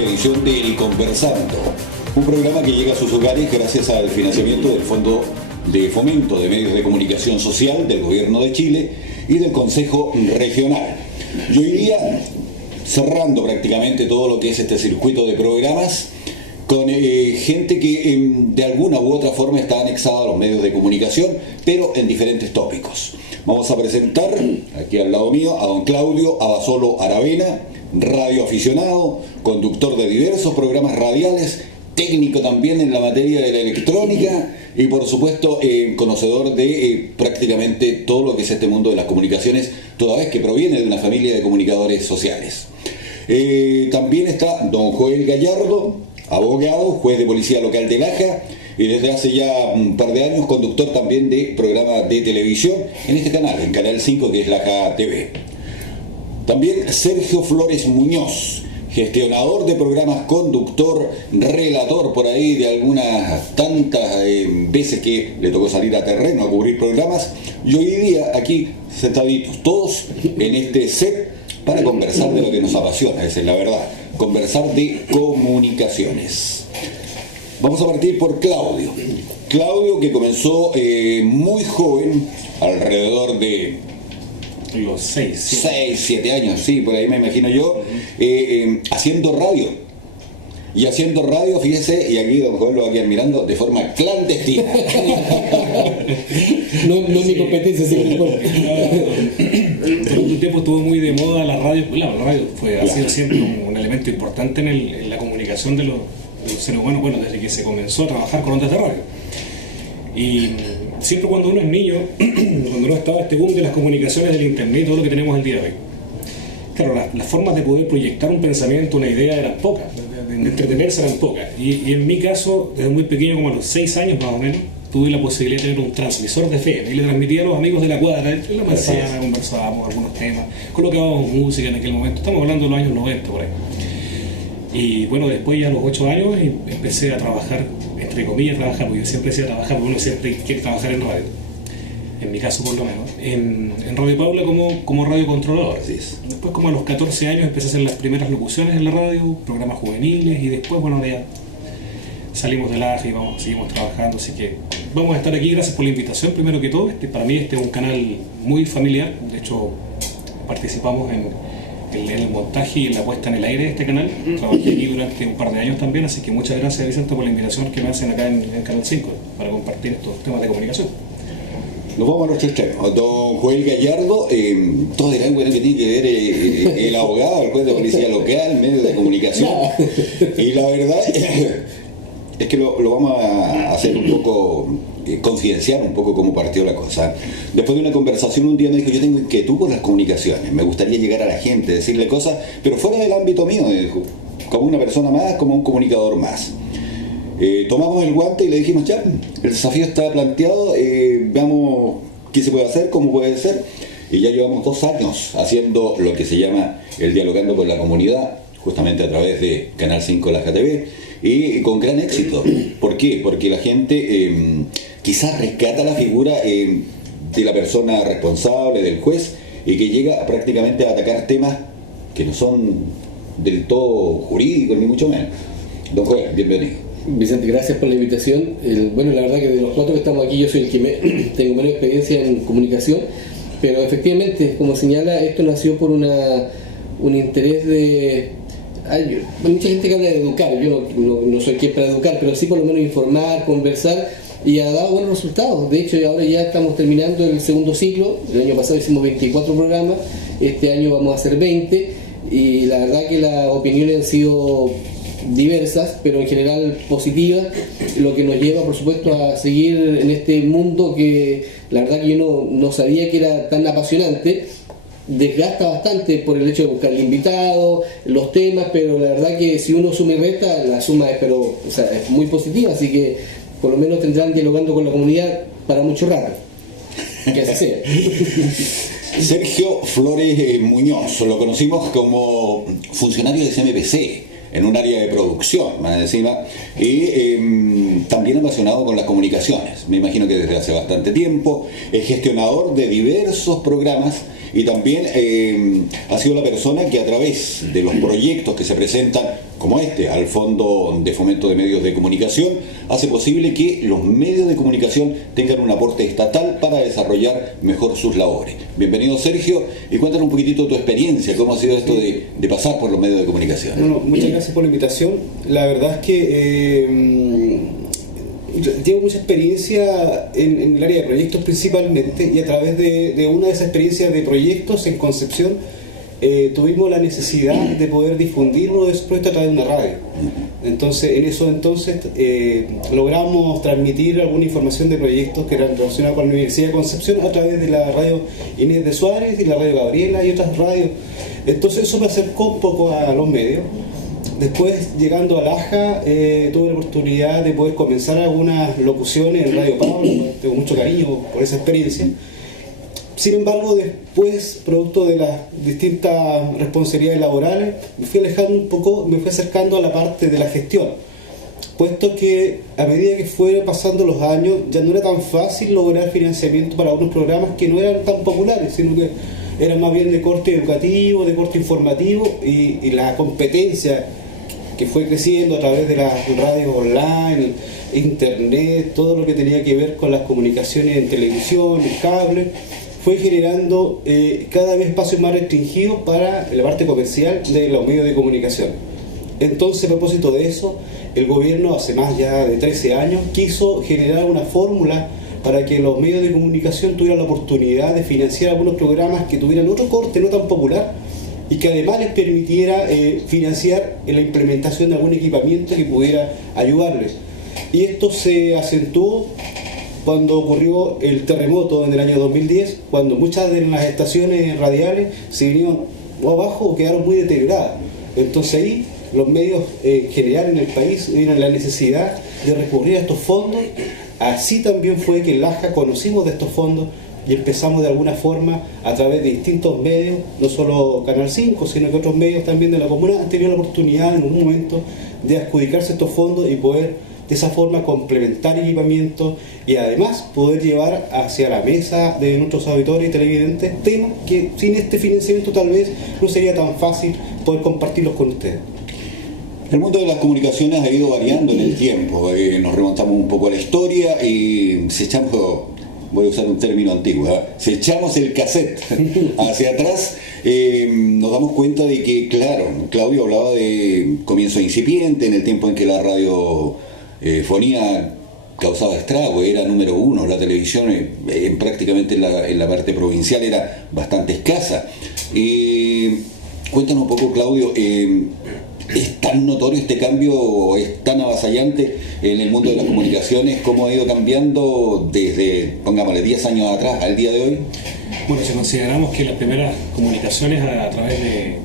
esta edición de El Conversando, un programa que llega a sus hogares gracias al financiamiento del Fondo de Fomento de Medios de Comunicación Social del Gobierno de Chile y del Consejo Regional. Y hoy día, cerrando prácticamente todo lo que es este circuito de programas, con gente que de alguna u otra forma está anexada a los medios de comunicación, pero en diferentes tópicos. Vamos a presentar, aquí al lado mío, a don Claudio Abasolo Aravena, radioaficionado, conductor de diversos programas radiales, técnico también en la materia de la electrónica y por supuesto conocedor de prácticamente todo lo que es este mundo de las comunicaciones, toda vez que proviene de una familia de comunicadores sociales. También está don Joel Gallardo, abogado, juez de policía local de Laja y desde hace ya un par de años conductor también de programas de televisión en este canal, en Canal 5, que es Laja TV. También Sergio Flores Muñoz, gestionador de programas, conductor, relator por ahí de algunas tantas veces que le tocó salir a terreno a cubrir programas, y hoy día aquí sentaditos todos en este set para conversar de lo que nos apasiona, esa es la verdad, conversar de comunicaciones. Vamos a partir por Claudio. Claudio, que comenzó muy joven, alrededor de los 6, 7 años, sí, por ahí me imagino yo, haciendo radio. Y haciendo radio, fíjese, y aquí don Joel lo va a quedar mirando, de forma clandestina. No es mi competencia, sí. Durante un tiempo estuvo muy de moda la radio. Claro, la radio ha sido siempre un elemento importante en la comunicación de los seres humanos, bueno, desde que se comenzó a trabajar con ondas de radio. Y siempre cuando uno es niño, cuando uno estaba este boom de las comunicaciones, del internet, todo lo que tenemos el día de hoy, claro, las formas de poder proyectar un pensamiento, una idea eran pocas, de entretenerse eran pocas. Y en mi caso, desde muy pequeño, como a los 6 años más o menos, tuve la posibilidad de tener un transmisor de FM y le transmitía a los amigos de la cuadra. En la manzana conversábamos algunos temas, colocábamos música en aquel momento, estamos hablando de los años 90 por ahí. Y bueno, después ya a los 8 años empecé a trabajar, entre comillas trabajar, porque yo siempre decía trabajar, porque uno siempre quiere trabajar en radio, en mi caso por lo menos, en Radio Paula como radiocontrolador. Después como a los 14 años empecé a hacer las primeras locuciones en la radio, programas juveniles, y después bueno, ya salimos del AFI y seguimos trabajando, así que vamos a estar aquí, gracias por la invitación primero que todo. Para mí este es un canal muy familiar, de hecho participamos en el montaje y en la puesta en el aire de este canal. Trabajé aquí durante un par de años también, así que muchas gracias, Vicente, por la invitación que me hacen acá en Canal 5 para compartir estos temas de comunicación. Nos vamos a nuestro extremo. Don Joel Gallardo, todo dirán bueno, que tiene que ver el abogado, el juez de policía local, medio de comunicación. Y la verdad es que lo vamos a hacer un poco confidencial, un poco cómo partió la cosa. Después de una conversación un día me dijo, yo tengo inquietud por las comunicaciones, me gustaría llegar a la gente, decirle cosas, pero fuera del ámbito mío, como una persona más, como un comunicador más. Tomamos el guante y le dijimos, ya, el desafío está planteado, veamos qué se puede hacer, cómo puede ser, y ya llevamos 2 años haciendo lo que se llama el Dialogando con la Comunidad, justamente a través de Canal 5 Laja TV, y con gran éxito. ¿Por qué? Porque la gente quizás rescata la figura de la persona responsable, del juez, y que llega prácticamente a atacar temas que no son del todo jurídicos, ni mucho menos. Don Joel, bienvenido. Vicente, gracias por la invitación. Bueno, la verdad que de los 4 que estamos aquí, yo soy el que tengo menos experiencia en comunicación, pero efectivamente, como señala, esto nació por un interés de... Hay mucha gente que habla de educar, yo no soy quien para educar, pero sí por lo menos informar, conversar, y ha dado buenos resultados. De hecho, ahora ya estamos terminando el segundo ciclo. El año pasado hicimos 24 programas, este año vamos a hacer 20, y la verdad que las opiniones han sido diversas, pero en general positivas, lo que nos lleva por supuesto a seguir en este mundo que la verdad que yo no sabía que era tan apasionante. Desgasta bastante por el hecho de buscar el invitado, los temas, pero la verdad que si uno suma y resta, la suma es muy positiva, así que por lo menos tendrán Dialogando con la Comunidad para mucho rato. Que así sea. Sergio Flores Muñoz, lo conocimos como funcionario de CMPC, en un área de producción, más encima, y también apasionado con las comunicaciones. Me imagino que desde hace bastante tiempo es gestionador de diversos programas y también ha sido la persona que a través de los proyectos que se presentan como este, al Fondo de Fomento de Medios de Comunicación, hace posible que los medios de comunicación tengan un aporte estatal para desarrollar mejor sus labores. Bienvenido, Sergio, y cuéntanos un poquitito tu experiencia, cómo ha sido esto de pasar por los medios de comunicación. Bueno, muchas gracias por la invitación. La verdad es que tengo mucha experiencia en el área de proyectos principalmente, y a través de una de esas experiencias de proyectos en Concepción, tuvimos la necesidad de poder difundir uno de esos proyectos a través de una radio. Entonces, en eso logramos transmitir alguna información de proyectos que eran relacionados con la Universidad de Concepción a través de la radio Inés de Suárez y la radio Gabriela y otras radios. Entonces eso me acercó un poco a los medios. Después, llegando a Laja, tuve la oportunidad de poder comenzar algunas locuciones en Radio Pablo. Tengo mucho cariño por esa experiencia. Sin embargo, después, producto de las distintas responsabilidades laborales, me fui alejando un poco, me fui acercando a la parte de la gestión, puesto que a medida que fueron pasando los años ya no era tan fácil lograr financiamiento para unos programas que no eran tan populares, sino que eran más bien de corte educativo, de corte informativo, y la competencia que fue creciendo a través de las radios online, internet, todo lo que tenía que ver con las comunicaciones en televisión, en cable, fue generando cada vez espacios más restringidos para la parte comercial de los medios de comunicación. Entonces, a propósito de eso, el gobierno hace más ya de 13 años quiso generar una fórmula para que los medios de comunicación tuvieran la oportunidad de financiar algunos programas que tuvieran otro corte no tan popular y que además les permitiera financiar la implementación de algún equipamiento que pudiera ayudarles. Y esto se acentuó cuando ocurrió el terremoto en el año 2010, cuando muchas de las estaciones radiales se vinieron abajo o quedaron muy deterioradas. Entonces ahí los medios en general en el país vieron la necesidad de recurrir a estos fondos. Así también fue que en Laja conocimos de estos fondos y empezamos de alguna forma a través de distintos medios, no solo Canal 5, sino que otros medios también de la comuna han tenido la oportunidad en un momento de adjudicarse estos fondos y poder de esa forma complementar equipamiento y además poder llevar hacia la mesa de nuestros auditores y televidentes temas que sin este financiamiento tal vez no sería tan fácil poder compartirlos con ustedes. El mundo de las comunicaciones ha ido variando en el tiempo. Nos remontamos un poco a la historia y si echamos, voy a usar un término antiguo, si echamos el cassette hacia atrás, nos damos cuenta de que, claro, Claudio hablaba de comienzo incipiente, en el tiempo en que la radiofonía causaba estrago, era número uno, la televisión prácticamente en la parte provincial era bastante escasa. Cuéntanos un poco, Claudio, ¿es tan notorio este cambio, es tan avasallante en el mundo de las comunicaciones? ¿Cómo ha ido cambiando desde, pongámosle, 10 años atrás al día de hoy? Bueno, si consideramos que las primeras comunicaciones a través de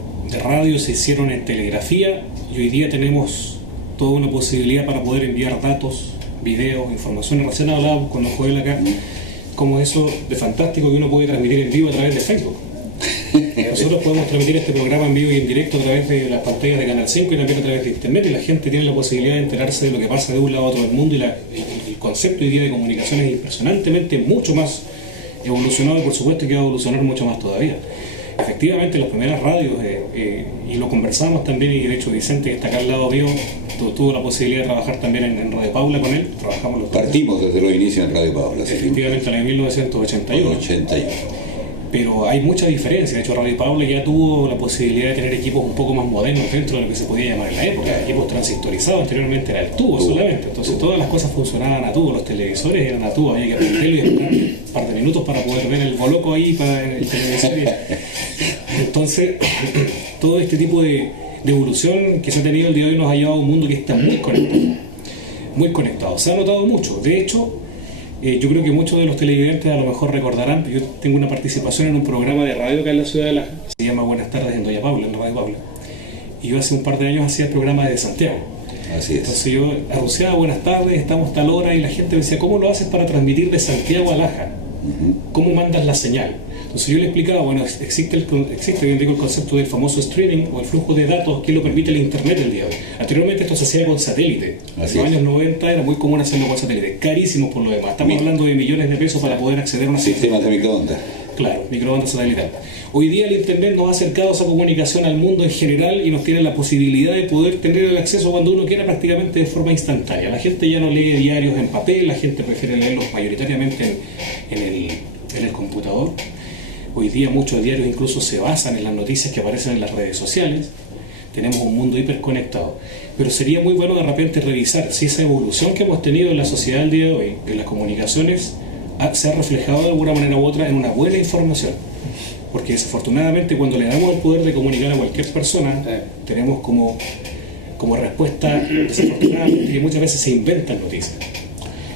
radio se hicieron en telegrafía, y hoy día tenemos toda una posibilidad para poder enviar datos, videos, informaciones. Recién hablábamos con los Joel acá, como eso de fantástico que uno puede transmitir en vivo a través de Facebook. Nosotros podemos transmitir este programa en vivo y en directo a través de las pantallas de Canal 5 y también a través de Internet, y la gente tiene la posibilidad de enterarse de lo que pasa de un lado a otro del mundo, y el concepto hoy día de comunicación es impresionantemente mucho más evolucionado, y por supuesto que va a evolucionar mucho más todavía. Efectivamente, las primeras radios, y lo conversamos también, y de hecho Vicente, que está acá al lado mío, tuvo la posibilidad de trabajar también en Radio Paula con él. Trabajamos los Partimos desde los inicios en Radio Paula. Efectivamente, en el 1981. Pero hay mucha diferencia. De hecho, Radio Paula ya tuvo la posibilidad de tener equipos un poco más modernos dentro de lo que se podía llamar en la época. Equipos transistorizados, anteriormente era el tubo solamente. Entonces todas las cosas funcionaban a tubo, los televisores eran a tubo, había que aprenderlo y esperar un par de minutos para poder ver el boloco ahí en el televisor. Entonces, todo este tipo de evolución que se ha tenido el día de hoy nos ha llevado a un mundo que está muy conectado. Muy conectado. Se ha notado mucho. De hecho, yo creo que muchos de los televidentes a lo mejor recordarán, yo tengo una participación en un programa de radio acá en la ciudad de Laja, se llama Buenas Tardes en Doña Paula, en Radio Paula. Y yo hace un par de años hacía el programa de Santiago. Así es. Entonces yo anunciaba buenas tardes, estamos tal hora, y la gente me decía, ¿cómo lo haces para transmitir de Santiago a Laja? ¿Cómo mandas la señal? Entonces yo le explicaba, bueno, existe bien digo, el concepto del famoso streaming o el flujo de datos que lo permite el internet el día de hoy. Anteriormente esto se hacía con satélite. En los años 90 era muy común hacerlo con satélite, carísimos por lo demás. Estamos hablando de millones de pesos para poder acceder a una sistemas de microondas. Claro, microondas satelital. Hoy día el Internet nos ha acercado esa comunicación al mundo en general y nos tiene la posibilidad de poder tener el acceso cuando uno quiera prácticamente de forma instantánea. La gente ya no lee diarios en papel, la gente prefiere leerlos mayoritariamente en el computador. Hoy día muchos diarios incluso se basan en las noticias que aparecen en las redes sociales. Tenemos un mundo hiperconectado. Pero sería muy bueno de repente revisar si esa evolución que hemos tenido en la sociedad del día de hoy, en las comunicaciones, se ha reflejado de alguna manera u otra en una buena información. Porque desafortunadamente cuando le damos el poder de comunicar a cualquier persona, tenemos como respuesta, desafortunadamente, que muchas veces se inventan noticias.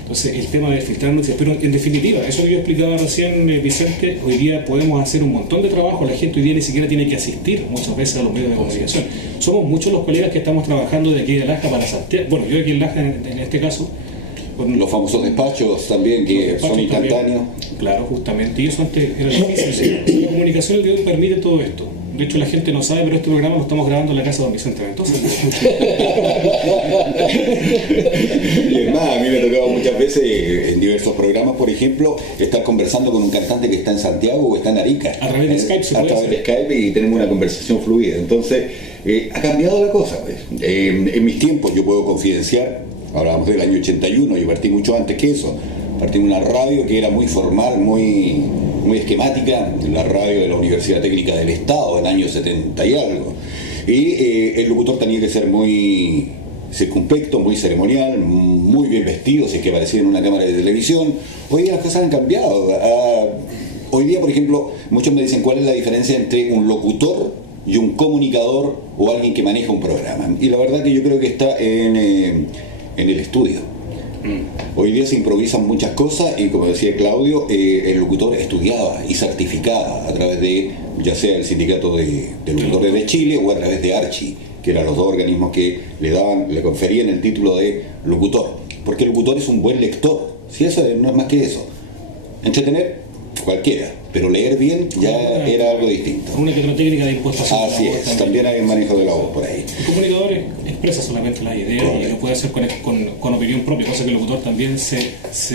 Entonces el tema de filtrar noticias, pero en definitiva, eso que yo explicaba recién, Vicente, hoy día podemos hacer un montón de trabajo, la gente hoy día ni siquiera tiene que asistir muchas veces a los medios de comunicación. Somos muchos los colegas que estamos trabajando de aquí de Laja para Santiago, bueno, yo aquí en Laja en este caso. Los famosos despachos también, que son instantáneos. Claro, justamente, y eso antes era difícil. La comunicación el día de hoy permite todo esto. De hecho, la gente no sabe, pero este programa lo estamos grabando en la casa de don Vicente Ventosa. Y es más, a mí me ha tocado muchas veces en diversos programas, por ejemplo, estar conversando con un cantante que está en Santiago o está en Arica. A través de Skype, a través de Skype, y tenemos una conversación fluida. Entonces, ha cambiado la cosa, pues. En mis tiempos, yo puedo confidenciar, hablábamos del año 81, yo partí mucho antes que eso. Partí en una radio que era muy formal, muy esquemática, la radio de la Universidad Técnica del Estado, en el año 70 y algo. Y el locutor tenía que ser muy circunspecto, muy ceremonial, muy bien vestido, si es que aparecía en una cámara de televisión. Hoy día las cosas han cambiado. Hoy día, por ejemplo, muchos me dicen cuál es la diferencia entre un locutor y un comunicador o alguien que maneja un programa. Y la verdad que yo creo que está en el estudio. Hoy día se improvisan muchas cosas y, como decía Claudio, el locutor estudiaba y certificaba a través de, ya sea el sindicato de locutores de Chile o a través de Archi, que eran los dos organismos que le conferían el título de locutor, porque el locutor es un buen lector. Si eso no es más que eso, entretener cualquiera, pero leer bien ya era algo distinto. Una que otra técnica de impostación. Así es, también hay el manejo de la voz por ahí. El comunicador expresa solamente las ideas. Correcto. Y lo puede hacer con opinión propia, cosa que el locutor también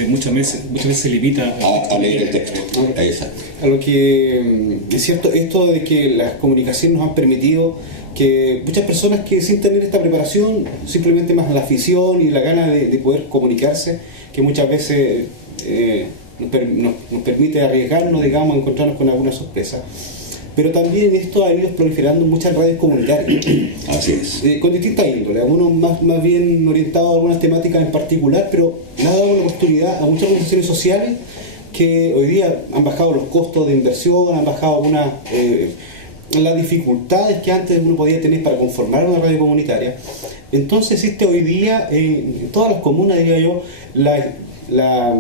muchas veces se limita a leer el texto. Exacto. A lo que es cierto, esto de que las comunicaciones nos han permitido que muchas personas que sin tener esta preparación, simplemente más la afición y la gana de poder comunicarse, que muchas veces nos permite arriesgarnos, digamos, a encontrarnos con alguna sorpresa. Pero también esto ha ido proliferando muchas radios comunitarias. Así es. Con distintas índoles, algunos más bien orientados a algunas temáticas en particular, pero le ha dado una oportunidad a muchas organizaciones sociales que hoy día han bajado los costos de inversión, han bajado algunas las dificultades que antes uno podía tener para conformar una radio comunitaria. Entonces existe hoy día en todas las comunas, diría yo, la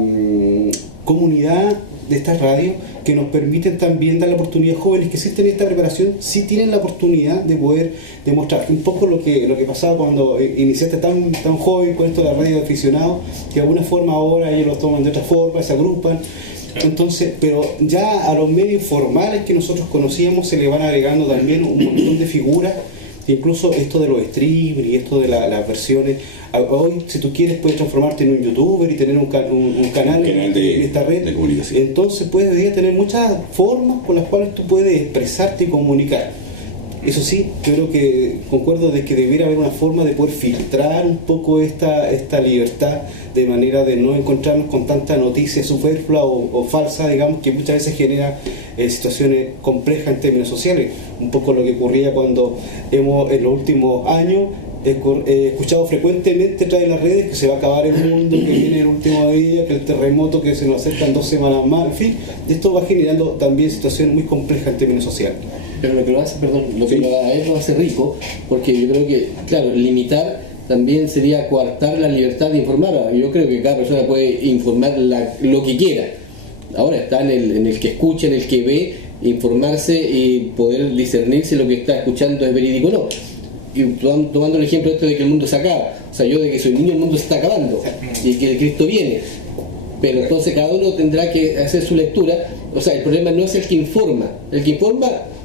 comunidad de estas radios que nos permiten también dar la oportunidad a jóvenes que existen en esta preparación, sí tienen la oportunidad de poder demostrar un poco lo que pasaba cuando iniciaste tan joven con esto de la radio de aficionados, que de alguna forma ahora ellos lo toman de otra forma, se agrupan. Entonces, pero ya a los medios formales que nosotros conocíamos se le van agregando también un montón de figuras, incluso esto de los streamers y esto de las versiones. Hoy, si tú quieres, puedes transformarte en un youtuber y tener un canal en esta red. De comunicación. Entonces puedes tener muchas formas con las cuales tú puedes expresarte y comunicar. Eso sí, yo creo que concuerdo de que debiera haber una forma de poder filtrar un poco esta libertad, de manera de no encontrarnos con tanta noticia superflua o falsa, digamos, que muchas veces genera situaciones complejas en términos sociales. Un poco lo que ocurría cuando en los últimos años he escuchado frecuentemente tras las redes que se va a acabar el mundo, que viene el último día, que el terremoto, que se nos acercan 2 semanas más, en fin, esto va generando también situaciones muy complejas en términos sociales. Pero lo que lo hace rico, porque yo creo que, claro, limitar también sería coartar la libertad de informar. Yo creo que cada persona puede informar lo que quiera. Ahora está en el que escucha, en el que ve, informarse y poder discernir si lo que está escuchando es verídico o no. Y tomando el ejemplo de que el mundo se acaba, o sea, yo de que soy niño el mundo se está acabando y que el Cristo viene, pero entonces cada uno tendrá que hacer su lectura. O sea, el problema no es el que informa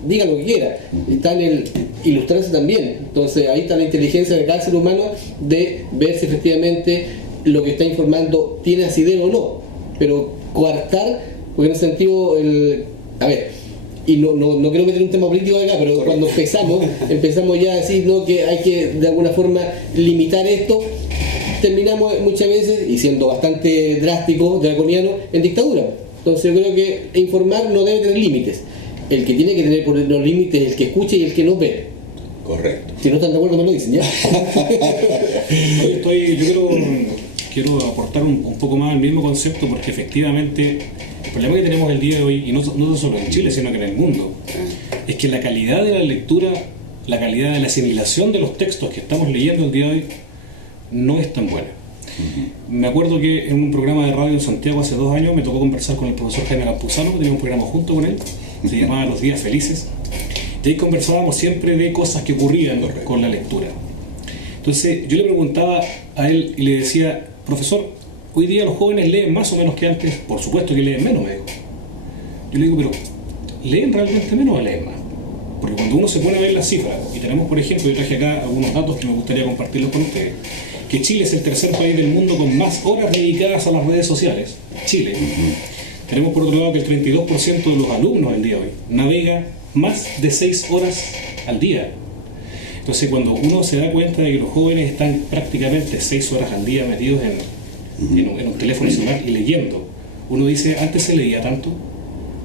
diga lo que quiera, está en el ilustrarse también. Entonces ahí está la inteligencia de cada ser humano de ver si efectivamente lo que está informando tiene asidero o no, pero coartar, porque en ese sentido a ver, y no quiero meter un tema político acá, pero cuando empezamos ya a decir, ¿no?, que hay que de alguna forma limitar esto, terminamos muchas veces, y siendo bastante drástico, draconiano, en dictadura. Entonces yo creo que informar no debe tener límites. El que tiene que tener los límites es el que escuche y el que no ve. Correcto. Si no están de acuerdo me lo dicen, ¿ya? Yo quiero aportar un poco más al mismo concepto, porque efectivamente el problema que tenemos el día de hoy, y no solo en Chile, sino que en el mundo, es que la calidad de la lectura, la calidad de la asimilación de los textos que estamos leyendo el día de hoy no es tan buena. Me acuerdo que en un programa de radio en Santiago hace 2 años me tocó conversar con el profesor Jaime Campuzano, que tenía un programa junto con él, se llamaba Los Días Felices, y ahí conversábamos siempre de cosas que ocurrían con la lectura. Entonces yo le preguntaba a él y le decía, profesor, hoy día los jóvenes leen más o menos que antes. Por supuesto que leen menos, me dijo. Yo le digo, pero ¿leen realmente menos o leen más? Porque cuando uno se pone a ver las cifras, y tenemos, por ejemplo, yo traje acá algunos datos que me gustaría compartirlos con ustedes, que Chile es el tercer país del mundo con más horas dedicadas a las redes sociales. Chile. Tenemos por otro lado que el 32% de los alumnos el día de hoy navega más de 6 horas al día. Entonces cuando uno se da cuenta de que los jóvenes están prácticamente 6 horas al día metidos en un teléfono celular y leyendo, uno dice, antes se leía tanto,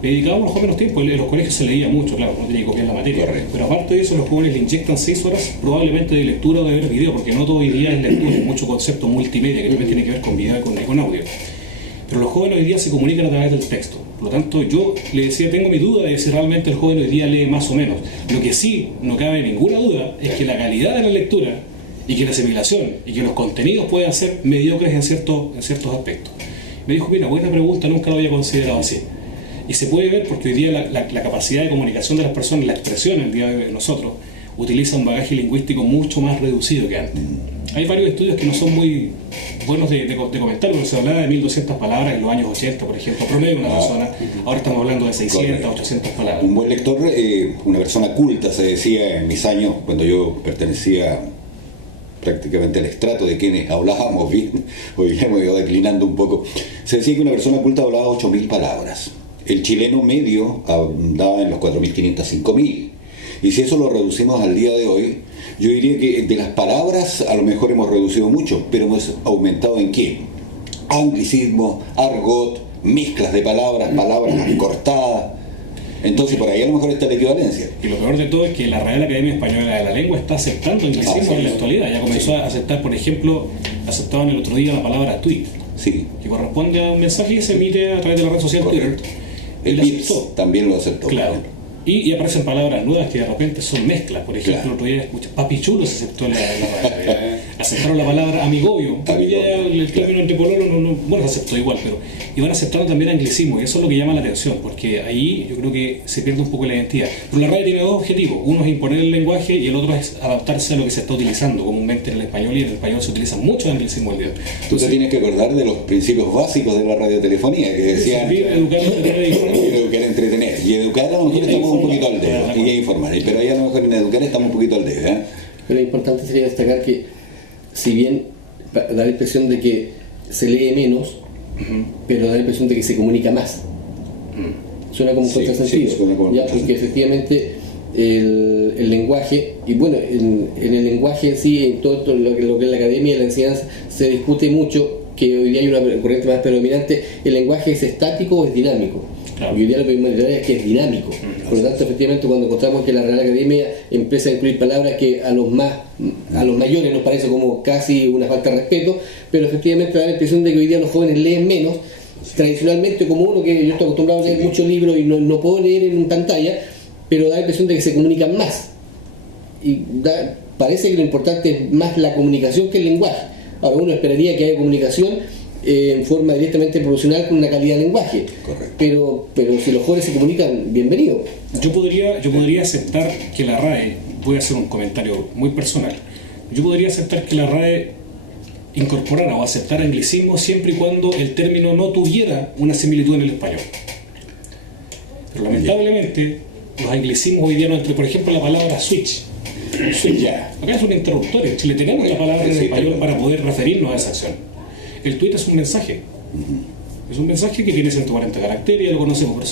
le dedicábamos los jóvenes tiempo, en los colegios se leía mucho, claro, no tenía que copiar la materia, pero aparte de eso los jóvenes le inyectan 6 horas probablemente de lectura o de ver video, porque no todo hoy día es lectura, hay mucho concepto multimedia que también tiene que ver con video y con audio. Pero los jóvenes hoy día se comunican a través del texto. Por lo tanto, yo le decía, tengo mi duda de si realmente el joven hoy día lee más o menos. Lo que sí, no cabe ninguna duda, es que la calidad de la lectura y que la asimilación y que los contenidos puedan ser mediocres en ciertos aspectos. Me dijo, mira, buena pregunta, nunca lo había considerado así. Y se puede ver porque hoy día la capacidad de comunicación de las personas, la expresión el día de nosotros, utiliza un bagaje lingüístico mucho más reducido que antes. Hay varios estudios que no son muy buenos de comentar, porque se hablaba de 1200 palabras en los años 80, por ejemplo, promedio de una persona. Ahora estamos hablando de 600, 800 palabras. Un buen lector, una persona culta, se decía en mis años, cuando yo pertenecía prácticamente al estrato de quienes hablábamos bien, hoy ya hemos ido declinando un poco, se decía que una persona culta hablaba 8000 palabras. El chileno medio andaba en los 4500, 5000. Y si eso lo reducimos al día de hoy, yo diría que de las palabras a lo mejor hemos reducido mucho, pero hemos aumentado ¿en qué? Anglicismo, argot, mezclas de palabras cortadas. Entonces por ahí a lo mejor está la equivalencia. Y lo peor de todo es que la Real Academia Española de la Lengua está aceptando anglicismos en la actualidad. Ya comenzó a aceptar, por ejemplo, aceptaban el otro día la palabra tweet, que corresponde a un mensaje que se emite a través de la red social Twitter. El Pips también lo aceptó. Claro. Y aparecen palabras nuevas que de repente son mezclas. Por ejemplo, el otro día escuché papichulo, se aceptó aceptaron la palabra amigoyo. Hoy día el término entre pololo bueno, se aceptó igual, pero iban aceptando también anglicismo, y eso es lo que llama la atención, porque ahí yo creo que se pierde un poco la identidad. Pero la RAE tiene 2 objetivos: uno es imponer el lenguaje y el otro es adaptarse a lo que se está utilizando comúnmente en el español, y en el español se utiliza mucho el anglicismo el día. Tú te tienes que acordar de los principios básicos de la radiotelefonía, que decían educar, entretener, y educar a lo mejor estamos un poquito al dedo, y informar, pero ahí a lo mejor en educar estamos un poquito al dedo, ¿eh? Pero lo importante sería destacar que, si bien da la impresión de que se lee menos, pero da la impresión de que se comunica más. Suena como un contrasentido, porque efectivamente el lenguaje, y bueno, en el lenguaje en sí, en todo lo que es la academia y la enseñanza, se discute mucho que hoy día hay una corriente más predominante: ¿el lenguaje es estático o es dinámico? Claro. Y hoy día lo primordial es que es dinámico. Por lo tanto, efectivamente, cuando encontramos que la Real Academia empieza a incluir palabras que a los mayores nos parece como casi una falta de respeto, pero efectivamente da la impresión de que hoy día los jóvenes leen menos. Tradicionalmente, como uno que yo estoy acostumbrado a leer muchos libros y no puedo leer en pantalla, pero da la impresión de que se comunican más. Y parece que lo importante es más la comunicación que el lenguaje. Ahora uno esperaría que haya comunicación en forma directamente proporcional con una calidad de lenguaje. Correcto. Pero si los jóvenes se comunican, bienvenido. Yo podría aceptar que la RAE, voy a hacer un comentario muy personal, yo podría aceptar que la RAE incorporara o aceptara anglicismo siempre y cuando el término no tuviera una similitud en el español. Pero lamentablemente los anglicismos hoy día no, por ejemplo la palabra switch. Acá es un interruptor, en Chile tenemos la palabra en español para poder referirnos a esa acción. El tweet es un mensaje. Es un mensaje que tiene 140 caracteres, ya lo conocemos, pero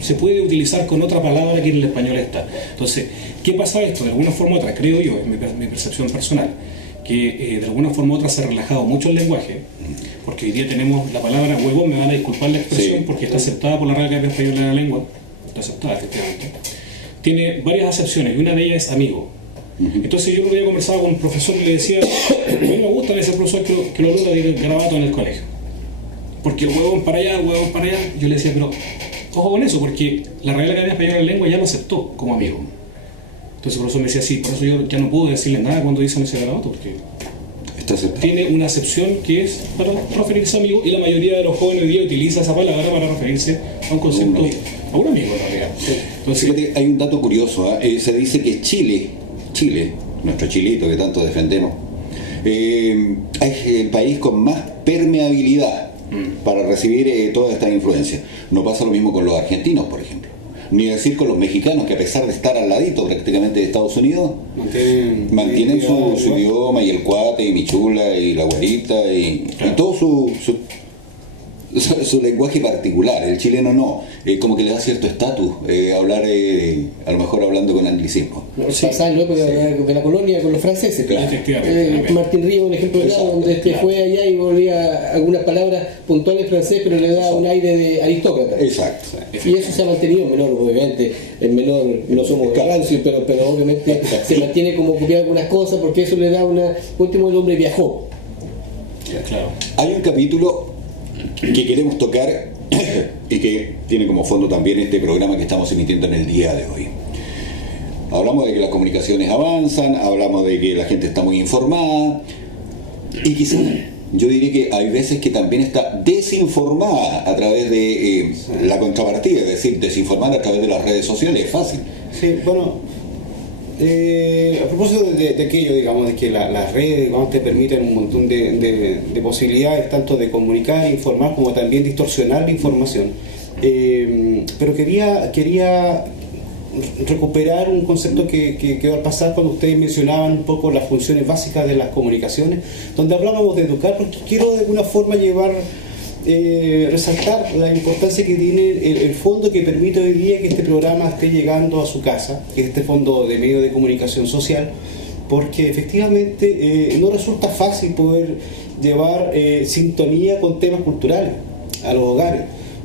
se puede utilizar con otra palabra que en el español está. Entonces, ¿qué pasa esto? De alguna forma u otra, creo yo, es mi percepción personal, que de alguna forma u otra se ha relajado mucho el lenguaje, porque hoy día tenemos la palabra huevón, me van a disculpar la expresión, sí, porque está aceptada por la Real Academia Española de la Lengua, está aceptada efectivamente. Tiene varias acepciones, y una de ellas es amigo. Entonces yo lo había conversado con un profesor y le decía, a mí me gusta ese profesor que lo logra de garabato en el colegio, porque el huevón para allá, el huevón para allá. Yo le decía, pero ojo con eso, porque la Real Academia Española de la Lengua ya lo aceptó como amigo. Entonces el profesor me decía, sí, por eso yo ya no puedo decirle nada cuando dicen ese garabato, porque tiene una acepción que es para referirse a amigo, y la mayoría de los jóvenes hoy día utiliza esa palabra para referirse a un concepto, a un amigo en realidad. Entonces, fíjate, hay un dato curioso, se dice que Chile, nuestro chilito que tanto defendemos, es el país con más permeabilidad para recibir toda esta influencia. No pasa lo mismo con los argentinos, por ejemplo, ni decir con los mexicanos, que a pesar de estar al ladito prácticamente de Estados Unidos, mantienen su idioma, y el cuate, y mi chula, y la güerita, y todo su lenguaje particular. El chileno no, como que le da cierto estatus hablar, a lo mejor hablando con anglicismo. Pasaba en la época de la colonia con los franceses. Claro. Martín Ríos, un ejemplo claro, donde fue allá y volvía algunas palabras puntuales en francés, pero le da un aire de aristócrata. Exacto. Y eso se ha mantenido en menor, obviamente. En menor no somos rancios, pero obviamente se mantiene como copiar algunas cosas, porque eso le da una. Último, el hombre viajó. Claro. Hay un capítulo que queremos tocar y que tiene como fondo también este programa que estamos emitiendo en el día de hoy. Hablamos de que las comunicaciones avanzan, hablamos de que la gente está muy informada, y quizás yo diría que hay veces que también está desinformada a través de la contrapartida, es decir, desinformar a través de las redes sociales es fácil. Sí, bueno, a propósito de aquello, digamos, de que las redes, digamos, te permiten un montón de posibilidades, tanto de comunicar, informar, como también distorsionar la información. Pero quería recuperar un concepto que quedó al pasar cuando ustedes mencionaban un poco las funciones básicas de las comunicaciones, donde hablábamos de educar, porque quiero de alguna forma resaltar la importancia que tiene el fondo que permite hoy día que este programa esté llegando a su casa, que es este fondo de medios de comunicación social, porque efectivamente no resulta fácil poder llevar sintonía con temas culturales a los hogares,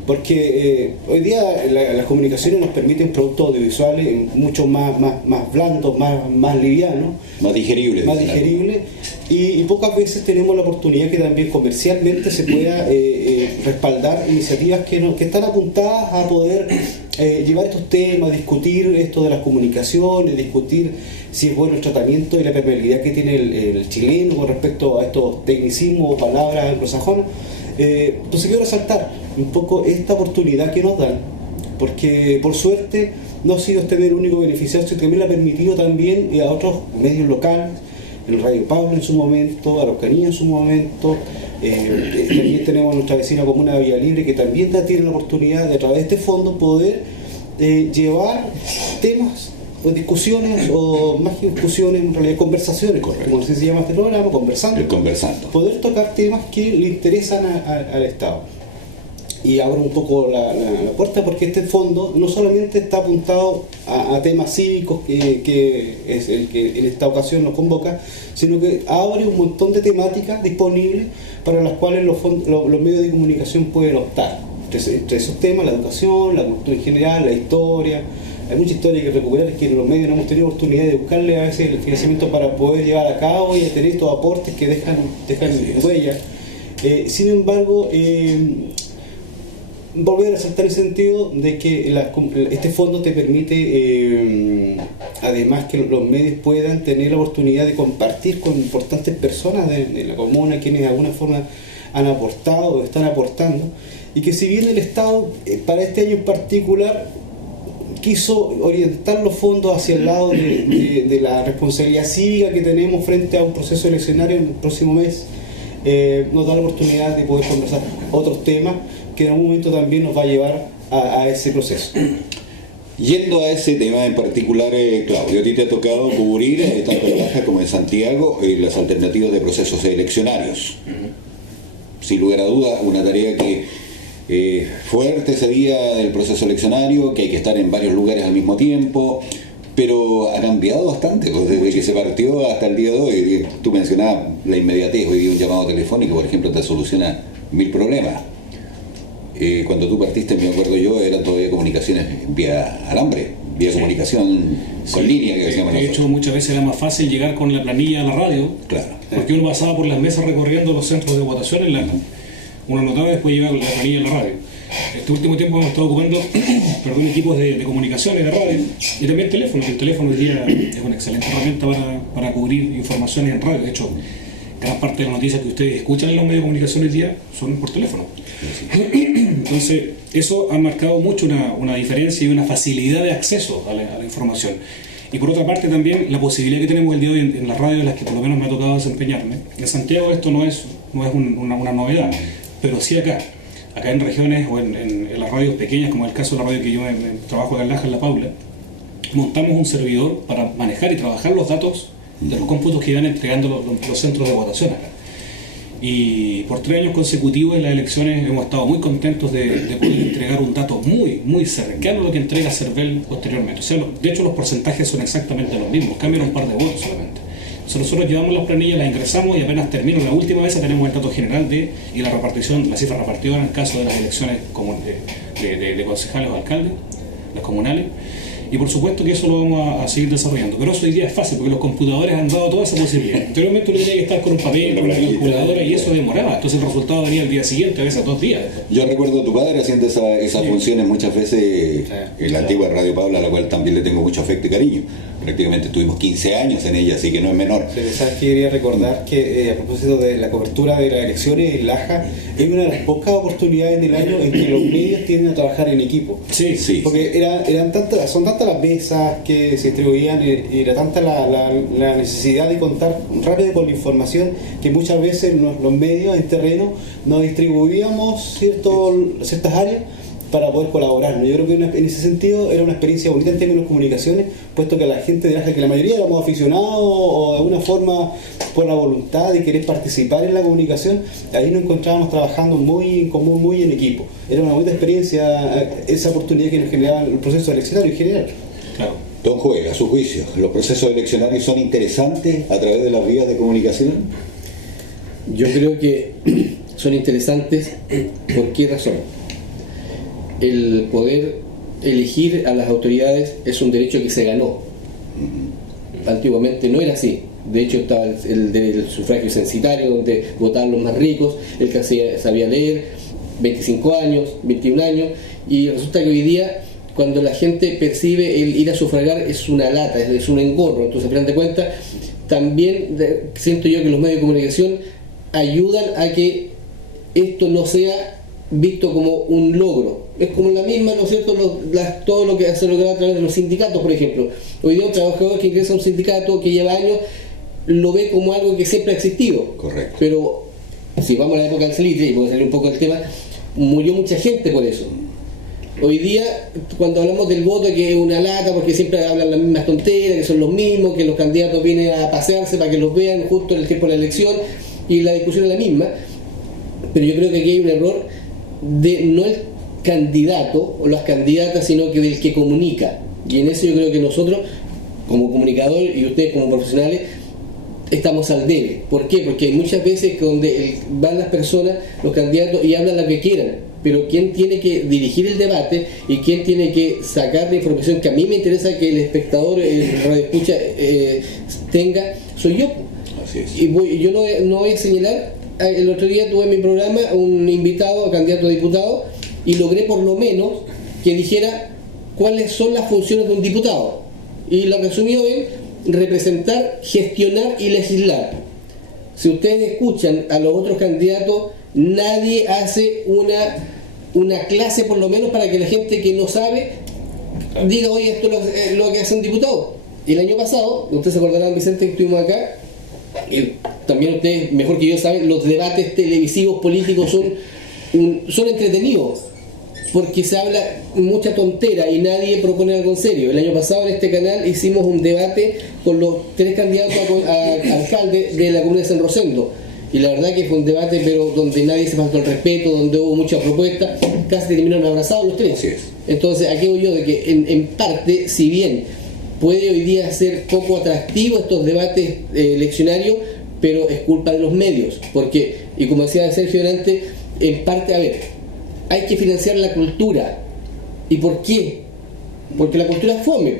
porque hoy día las comunicaciones nos permiten productos audiovisuales mucho más blandos, más livianos, más digeribles, y pocas veces tenemos la oportunidad que también comercialmente se pueda respaldar iniciativas que están apuntadas a poder llevar estos temas, discutir esto de las comunicaciones, discutir si es bueno el tratamiento y la permeabilidad que tiene el chileno con respecto a estos tecnicismos o palabras anglosajonas. Entonces quiero resaltar un poco esta oportunidad que nos dan, porque por suerte no ha sido este el único beneficiario, sino que también le ha permitido también a otros medios locales, el Radio Pablo en su momento, Araucanía en su momento, también tenemos nuestra vecina comuna de Villa Libre, que también tiene la oportunidad de a través de este fondo poder llevar temas o discusiones, o más que discusiones, en realidad conversaciones, como se llama este programa, conversando, poder tocar temas que le interesan al Estado. Y abro un poco la puerta, porque este fondo no solamente está apuntado a temas cívicos, que es el que en esta ocasión nos convoca, sino que abre un montón de temáticas disponibles para las cuales los medios de comunicación pueden optar. Entre esos temas, la educación, la cultura en general, la historia. Hay mucha historia que recuperar, es que los medios no hemos tenido oportunidad de buscarle a veces el financiamiento para poder llevar a cabo y a tener estos aportes que dejan huella. Sin embargo, volver a resaltar el sentido de que este fondo te permite, además, que los medios puedan tener la oportunidad de compartir con importantes personas de la comuna, quienes de alguna forma han aportado o están aportando, y que si bien el Estado para este año en particular quiso orientar los fondos hacia el lado de la responsabilidad cívica que tenemos frente a un proceso eleccionario en el próximo mes, nos da la oportunidad de poder conversar otros temas que en algún momento también nos va a llevar a ese proceso. Yendo a ese tema en particular, Claudio, a ti te ha tocado cubrir tanto en La Baja como en Santiago las alternativas de procesos eleccionarios. Sin lugar a dudas, una tarea que fuerte ese día del proceso eleccionario, que hay que estar en varios lugares al mismo tiempo, pero ha cambiado bastante pues, desde que se partió hasta el día de hoy. Tú mencionabas la inmediatez, hoy día un llamado telefónico, por ejemplo, te soluciona 1000 problemas. Cuando tú partiste, me acuerdo yo, eran todavía comunicaciones vía alambre, vía comunicación con línea, que decíamos nosotros. De hecho, muchas veces era más fácil llegar con la planilla a la radio, claro, porque uno pasaba por las mesas recorriendo los centros de votación, uno anotaba y después llegaba la planilla a la radio. Este último tiempo hemos estado ocupando equipos de comunicación y de radio, y también teléfono, que el teléfono hoy día es una excelente herramienta para cubrir informaciones en radio. De hecho, gran parte de las noticias que ustedes escuchan en los medios de comunicación hoy día son por teléfono. Entonces, eso ha marcado mucho una diferencia y una facilidad de acceso a la información. Y por otra parte también la posibilidad que tenemos el día de hoy en las radios en las que por lo menos me ha tocado desempeñarme. En Santiago esto no es una novedad, pero sí acá en regiones o en las radios pequeñas, como el caso de la radio que yo trabajo acá en Laja, en La Paula, montamos un servidor para manejar y trabajar los datos de los cómputos que iban entregando los centros de votación acá. Y por 3 años consecutivos en las elecciones hemos estado muy contentos de poder entregar un dato muy cercano a lo que entrega CERVEL posteriormente. O sea, de hecho los porcentajes son exactamente los mismos, cambian un par de votos solamente. Entonces nosotros llevamos las planillas, las ingresamos y apenas termina la última vez tenemos el dato general y la repartición, la cifra repartida en el caso de las elecciones de concejales o alcaldes, las comunales. Y por supuesto que eso lo vamos a seguir desarrollando. Pero eso hoy día es fácil porque los computadores han dado toda esa posibilidad. Anteriormente uno tenía que estar con un papel, con una calculadora y eso demoraba. Entonces el resultado venía el día siguiente, a veces 2 días. Yo recuerdo a tu padre haciendo esas funciones muchas veces en la antigua Radio Paula, a la cual también le tengo mucho afecto y cariño. Prácticamente estuvimos 15 años en ella, así que no es menor. ¿Sabes qué? Quería recordar que a propósito de la cobertura de las elecciones en Laja, es una de las pocas oportunidades del año en que los medios tienden a trabajar en equipo. Sí. Porque son tantas las mesas que se distribuían y era tanta la necesidad de contar rápido con la información que muchas veces los medios en terreno nos distribuíamos ciertas áreas para poder colaborar, ¿no? Yo creo que en ese sentido era una experiencia bonita en términos de comunicaciones, puesto que la gente de Laja, que la mayoría éramos aficionados o de alguna forma por la voluntad de querer participar en la comunicación, ahí nos encontrábamos trabajando muy en común, muy en equipo. Era una bonita experiencia esa oportunidad que nos generaba el proceso eleccionario en general. Claro. Don Joel, a su juicio, ¿los procesos eleccionarios son interesantes a través de las vías de comunicación? Yo creo que son interesantes. ¿Por qué razón? El poder elegir a las autoridades es un derecho que se ganó. Antiguamente no era así. De hecho estaba el sufragio censitario, donde votaban los más ricos, el que sabía leer, 25 años, 21 años, y resulta que hoy día cuando la gente percibe el ir a sufragar es una lata, es un engorro. Entonces, al final de cuentas, también siento yo que los medios de comunicación ayudan a que esto no sea visto como un logro. Es como la misma, ¿no es cierto?, todo lo que se logra a través de los sindicatos, por ejemplo. Hoy día un trabajador que ingresa a un sindicato que lleva años lo ve como algo que siempre ha existido. Correcto. Pero si vamos a la época del salitre, y puedo salir un poco del tema, murió mucha gente por eso. Hoy día, cuando hablamos del voto, que es una lata, porque siempre hablan las mismas tonteras, que son los mismos, que los candidatos vienen a pasearse para que los vean justo en el tiempo de la elección, y la discusión es la misma. Pero yo creo que aquí hay un error de no el candidato o las candidatas, sino que del que comunica. Y en eso yo creo que nosotros, como comunicador y ustedes como profesionales, estamos al debe. ¿Por qué? Porque hay muchas veces donde van las personas, los candidatos, y hablan lo que quieran, pero quien tiene que dirigir el debate y quien tiene que sacar la información que a mí me interesa que el espectador, el radioescucha tenga, soy yo. Así es. Y yo no voy a señalar. El otro día tuve en mi programa un invitado, candidato a diputado, y logré por lo menos que dijera cuáles son las funciones de un diputado. Y lo resumió en representar, gestionar y legislar. Si ustedes escuchan a los otros candidatos, nadie hace una clase por lo menos para que la gente que no sabe diga, oye, esto es lo que hace un diputado. Y el año pasado, ustedes se acordarán, Vicente, que estuvimos acá, y también ustedes mejor que yo saben, los debates televisivos políticos son entretenidos porque se habla mucha tontera y nadie propone algo en serio. El año pasado en este canal hicimos un debate con los 3 candidatos a alcalde de la comuna de San Rosendo, Y la verdad que fue un debate, pero donde nadie se faltó el respeto, donde hubo muchas propuestas, casi terminaron abrazados los tres. Así es. Entonces, aquí voy yo de que en parte, si bien puede hoy día ser poco atractivo estos debates eleccionarios, pero es culpa de los medios, porque, y como decía Sergio delante, en parte, a ver, hay que financiar la cultura. ¿Y por qué? Porque la cultura es fome,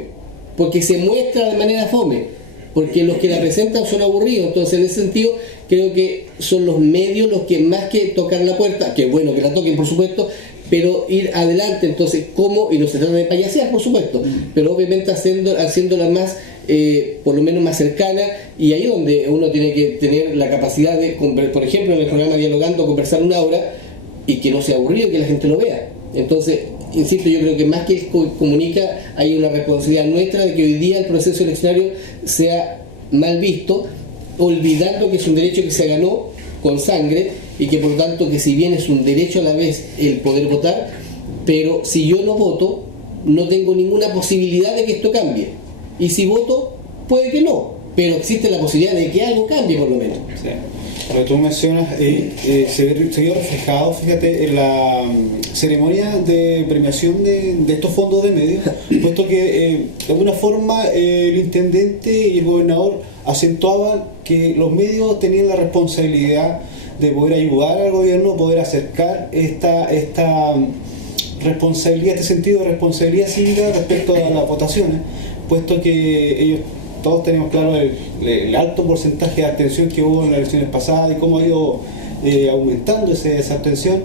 porque se muestra de manera fome, porque los que la presentan son aburridos. Entonces, en ese sentido, creo que son los medios los que, más que tocar la puerta, que bueno que la toquen por supuesto, pero ir adelante. Entonces, ¿cómo? Y no se trata de payasear por supuesto, pero obviamente haciéndola más, por lo menos más cercana, y ahí donde uno tiene que tener la capacidad de, por ejemplo, en el programa Dialogando, conversar una hora y que no sea aburrido, que la gente lo vea. Entonces, insisto, yo creo que más que comunica, hay una responsabilidad nuestra de que hoy día el proceso eleccionario sea mal visto, olvidando que es un derecho que se ganó con sangre, y que por lo tanto, que si bien es un derecho a la vez el poder votar, pero si yo no voto, no tengo ninguna posibilidad de que esto cambie. Y si voto, puede que no, pero existe la posibilidad de que algo cambie por lo menos. Sí. Lo que tú mencionas se vio reflejado, fíjate, en la ceremonia de premiación de estos fondos de medios, puesto que de alguna forma el intendente y el gobernador acentuaban que los medios tenían la responsabilidad de poder ayudar al gobierno, poder acercar esta responsabilidad, este sentido de responsabilidad cívica respecto a las votaciones, puesto que ellos todos tenemos claro el alto porcentaje de abstención que hubo en las elecciones pasadas y cómo ha ido aumentando esa abstención.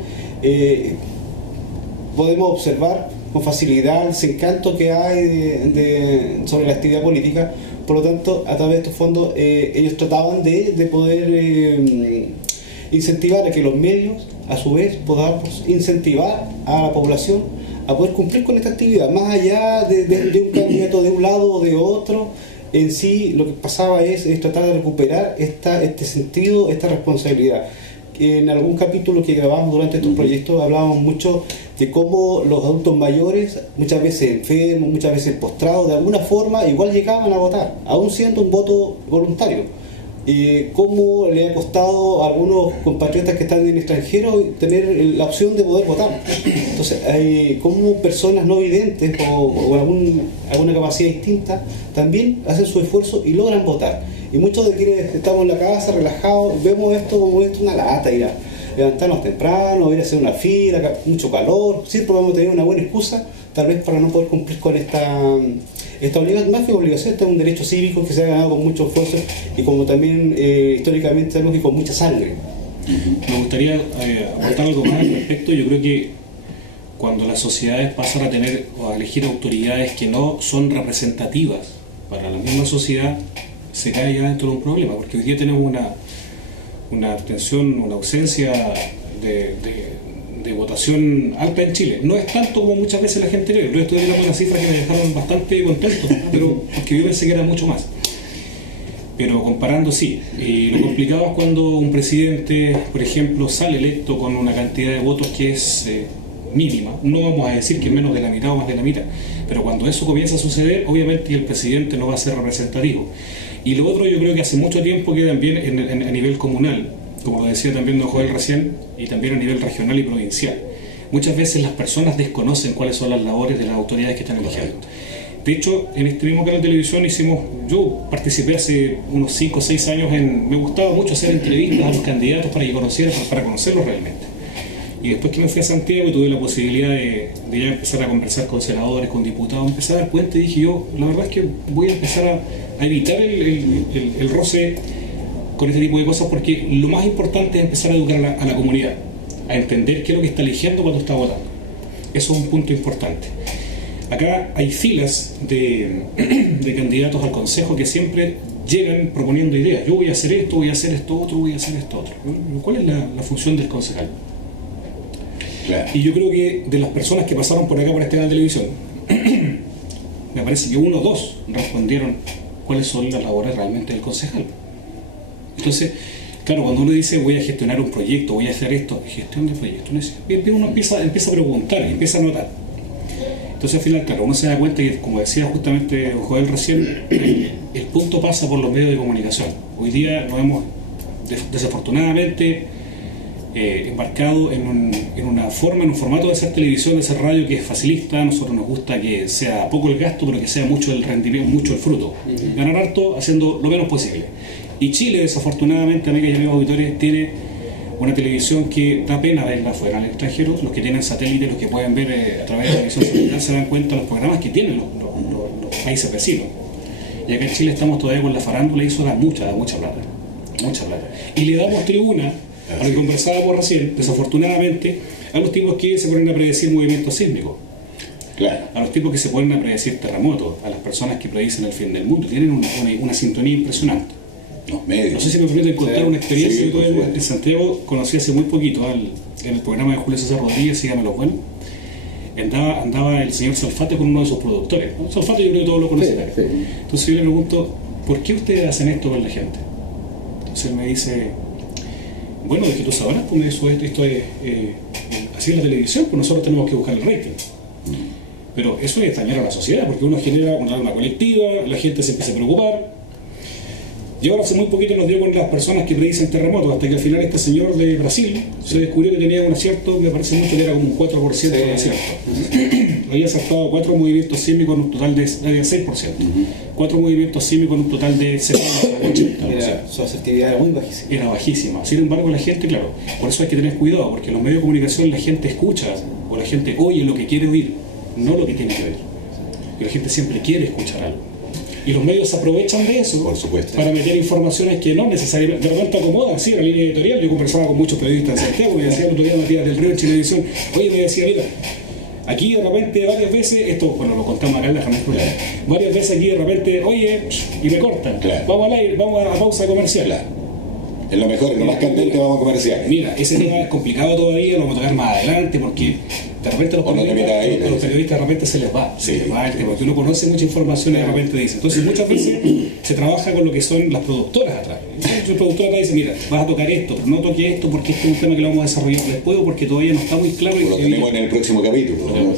Podemos observar con facilidad el desencanto que hay sobre la actividad política. Por lo tanto, a través de estos fondos ellos trataban de poder incentivar a que los medios, a su vez, podamos incentivar a la población a poder cumplir con esta actividad, más allá de un candidato de un lado o de otro. En sí, lo que pasaba es tratar de recuperar este sentido, esta responsabilidad. En algún capítulo que grabamos durante estos proyectos hablábamos mucho de cómo los adultos mayores, muchas veces enfermos, muchas veces postrados, de alguna forma igual llegaban a votar, aún siendo un voto voluntario. Cómo le ha costado a algunos compatriotas que están en el extranjero tener la opción de poder votar. Entonces, cómo personas no videntes o alguna capacidad distinta también hacen su esfuerzo y logran votar. Y muchos de quienes estamos en la casa relajados vemos esto como una lata, ir a levantarnos temprano, ir a hacer una fila, mucho calor, siempre vamos a tener una buena excusa tal vez para no poder cumplir con esta obligación, más que obligación, este es un derecho cívico que se ha ganado con mucho esfuerzo y como también históricamente algo que con mucha sangre. Me gustaría aportar algo más al respecto. Yo creo que cuando las sociedades pasan a tener o a elegir autoridades que no son representativas para la misma sociedad, se cae ya dentro de un problema, porque hoy día tenemos una abstención, una ausencia de votación alta en Chile. No es tanto como muchas veces la gente cree. Yo estoy viendo unas cifras que me dejaron bastante contento, pero porque yo pensé que era mucho más. Pero comparando, sí. Lo complicado es cuando un presidente, por ejemplo, sale electo con una cantidad de votos que es mínima. No vamos a decir que es menos de la mitad o más de la mitad, pero cuando eso comienza a suceder, obviamente el presidente no va a ser representativo. Y lo otro, yo creo que hace mucho tiempo que también a nivel comunal, como lo decía también don Joel recién, y también a nivel regional y provincial, muchas veces las personas desconocen cuáles son las labores de las autoridades que están eligiendo. De hecho, en este mismo canal de televisión yo participé hace unos 5 o 6 años me gustaba mucho hacer entrevistas a los candidatos para que conocieran, para conocerlos realmente. Y después que me fui a Santiago y tuve la posibilidad de ya empezar a conversar con senadores, con diputados, empecé a dar cuenta y dije yo, la verdad es que voy a empezar a evitar el roce con este tipo de cosas, porque lo más importante es empezar a educar a la comunidad, a entender qué es lo que está eligiendo cuando está votando. Eso es un punto importante. Acá hay filas de candidatos al consejo que siempre llegan proponiendo ideas. Yo voy a hacer esto, voy a hacer esto otro, voy a hacer esto otro. ¿Cuál es la función del concejal? Claro. Y yo creo que de las personas que pasaron por acá por este canal de televisión, me parece que 1 o 2 respondieron cuáles son las labores realmente del concejal. Entonces, claro, cuando uno dice voy a gestionar un proyecto, voy a hacer esto, gestión de proyecto, uno empieza a preguntar, empieza a notar. Entonces al final, claro, uno se da cuenta que, como decía justamente Joel recién, el punto pasa por los medios de comunicación. Hoy día nos hemos desafortunadamente embarcado en un formato de hacer televisión, de hacer radio que es facilista. A nosotros nos gusta que sea poco el gasto, pero que sea mucho el rendimiento, mucho el fruto. Ganar harto haciendo lo menos posible. Y Chile, desafortunadamente, amigas y amigos auditores, tiene una televisión que da pena verla fuera en el extranjero. Los que tienen satélite, los que pueden ver a través de la televisión satelital, se dan cuenta de los programas que tienen los países vecinos. Y acá en Chile estamos todavía con la farándula y eso da mucha plata. Mucha plata. Y le damos tribuna, a lo que conversábamos recién, desafortunadamente, a los tipos que se ponen a predecir movimientos sísmicos. Claro. A los tipos que se ponen a predecir terremotos, a las personas que predicen el fin del mundo. Tienen una sintonía impresionante. Los medios. No sé si me permiten contar una experiencia que tuve sí, en Santiago. Conocí hace muy poquito en el programa de Julio César Rodríguez, Sígame los Buenos. Andaba el señor Salfate con uno de sus productores. Salfate yo creo que todos lo conocen. Sí. Entonces yo le pregunto, ¿por qué ustedes hacen esto con la gente? Entonces él me dice, bueno, es que tú sabrás, pues esto es así en la televisión, pues nosotros tenemos que buscar el rating. Pero eso es dañar a la sociedad, porque uno genera una alarma colectiva, la gente se empieza a preocupar. Y ahora hace muy poquito nos dio con las personas que predicen terremotos, hasta que al final este señor de Brasil se descubrió que tenía un acierto, me parece mucho que era como un 4% de acierto. Había acertado 4 movimientos sísmicos en un total de 6%. 4 movimientos sísmicos en un total de 70-80%. Su asertividad era muy bajísima. Era bajísima. Sin embargo, la gente, claro, por eso hay que tener cuidado, porque en los medios de comunicación la gente escucha o la gente oye lo que quiere oír, no lo que tiene que ver. Y la gente siempre quiere escuchar algo. Y los medios se aprovechan de eso, por supuesto, para meter informaciones que no necesariamente, de repente acomodan, sí, la línea editorial. Yo conversaba con muchos periodistas en Santiago, me decía el otro día Matías del Río en Chilevisión, oye, me decía, mira, aquí de repente varias veces, esto, bueno, lo contamos acá en la Jamás Cruel, varias veces aquí de repente, oye, y me cortan, claro, vamos al aire, vamos a la pausa comercial. Claro. Es lo mejor, es lo más candente, vamos a comercial. Mira, ese tema es complicado todavía, lo vamos a tocar más adelante, porque de repente los periodistas de repente se les va, porque uno conoce mucha información y de repente dice. Entonces muchas veces se trabaja con lo que son las productoras atrás. El productor acá dice, mira, vas a tocar esto, pero no toque esto porque este es un tema que lo vamos a desarrollar después o porque todavía no está muy claro. Lo tenemos en el próximo capítulo. Claro.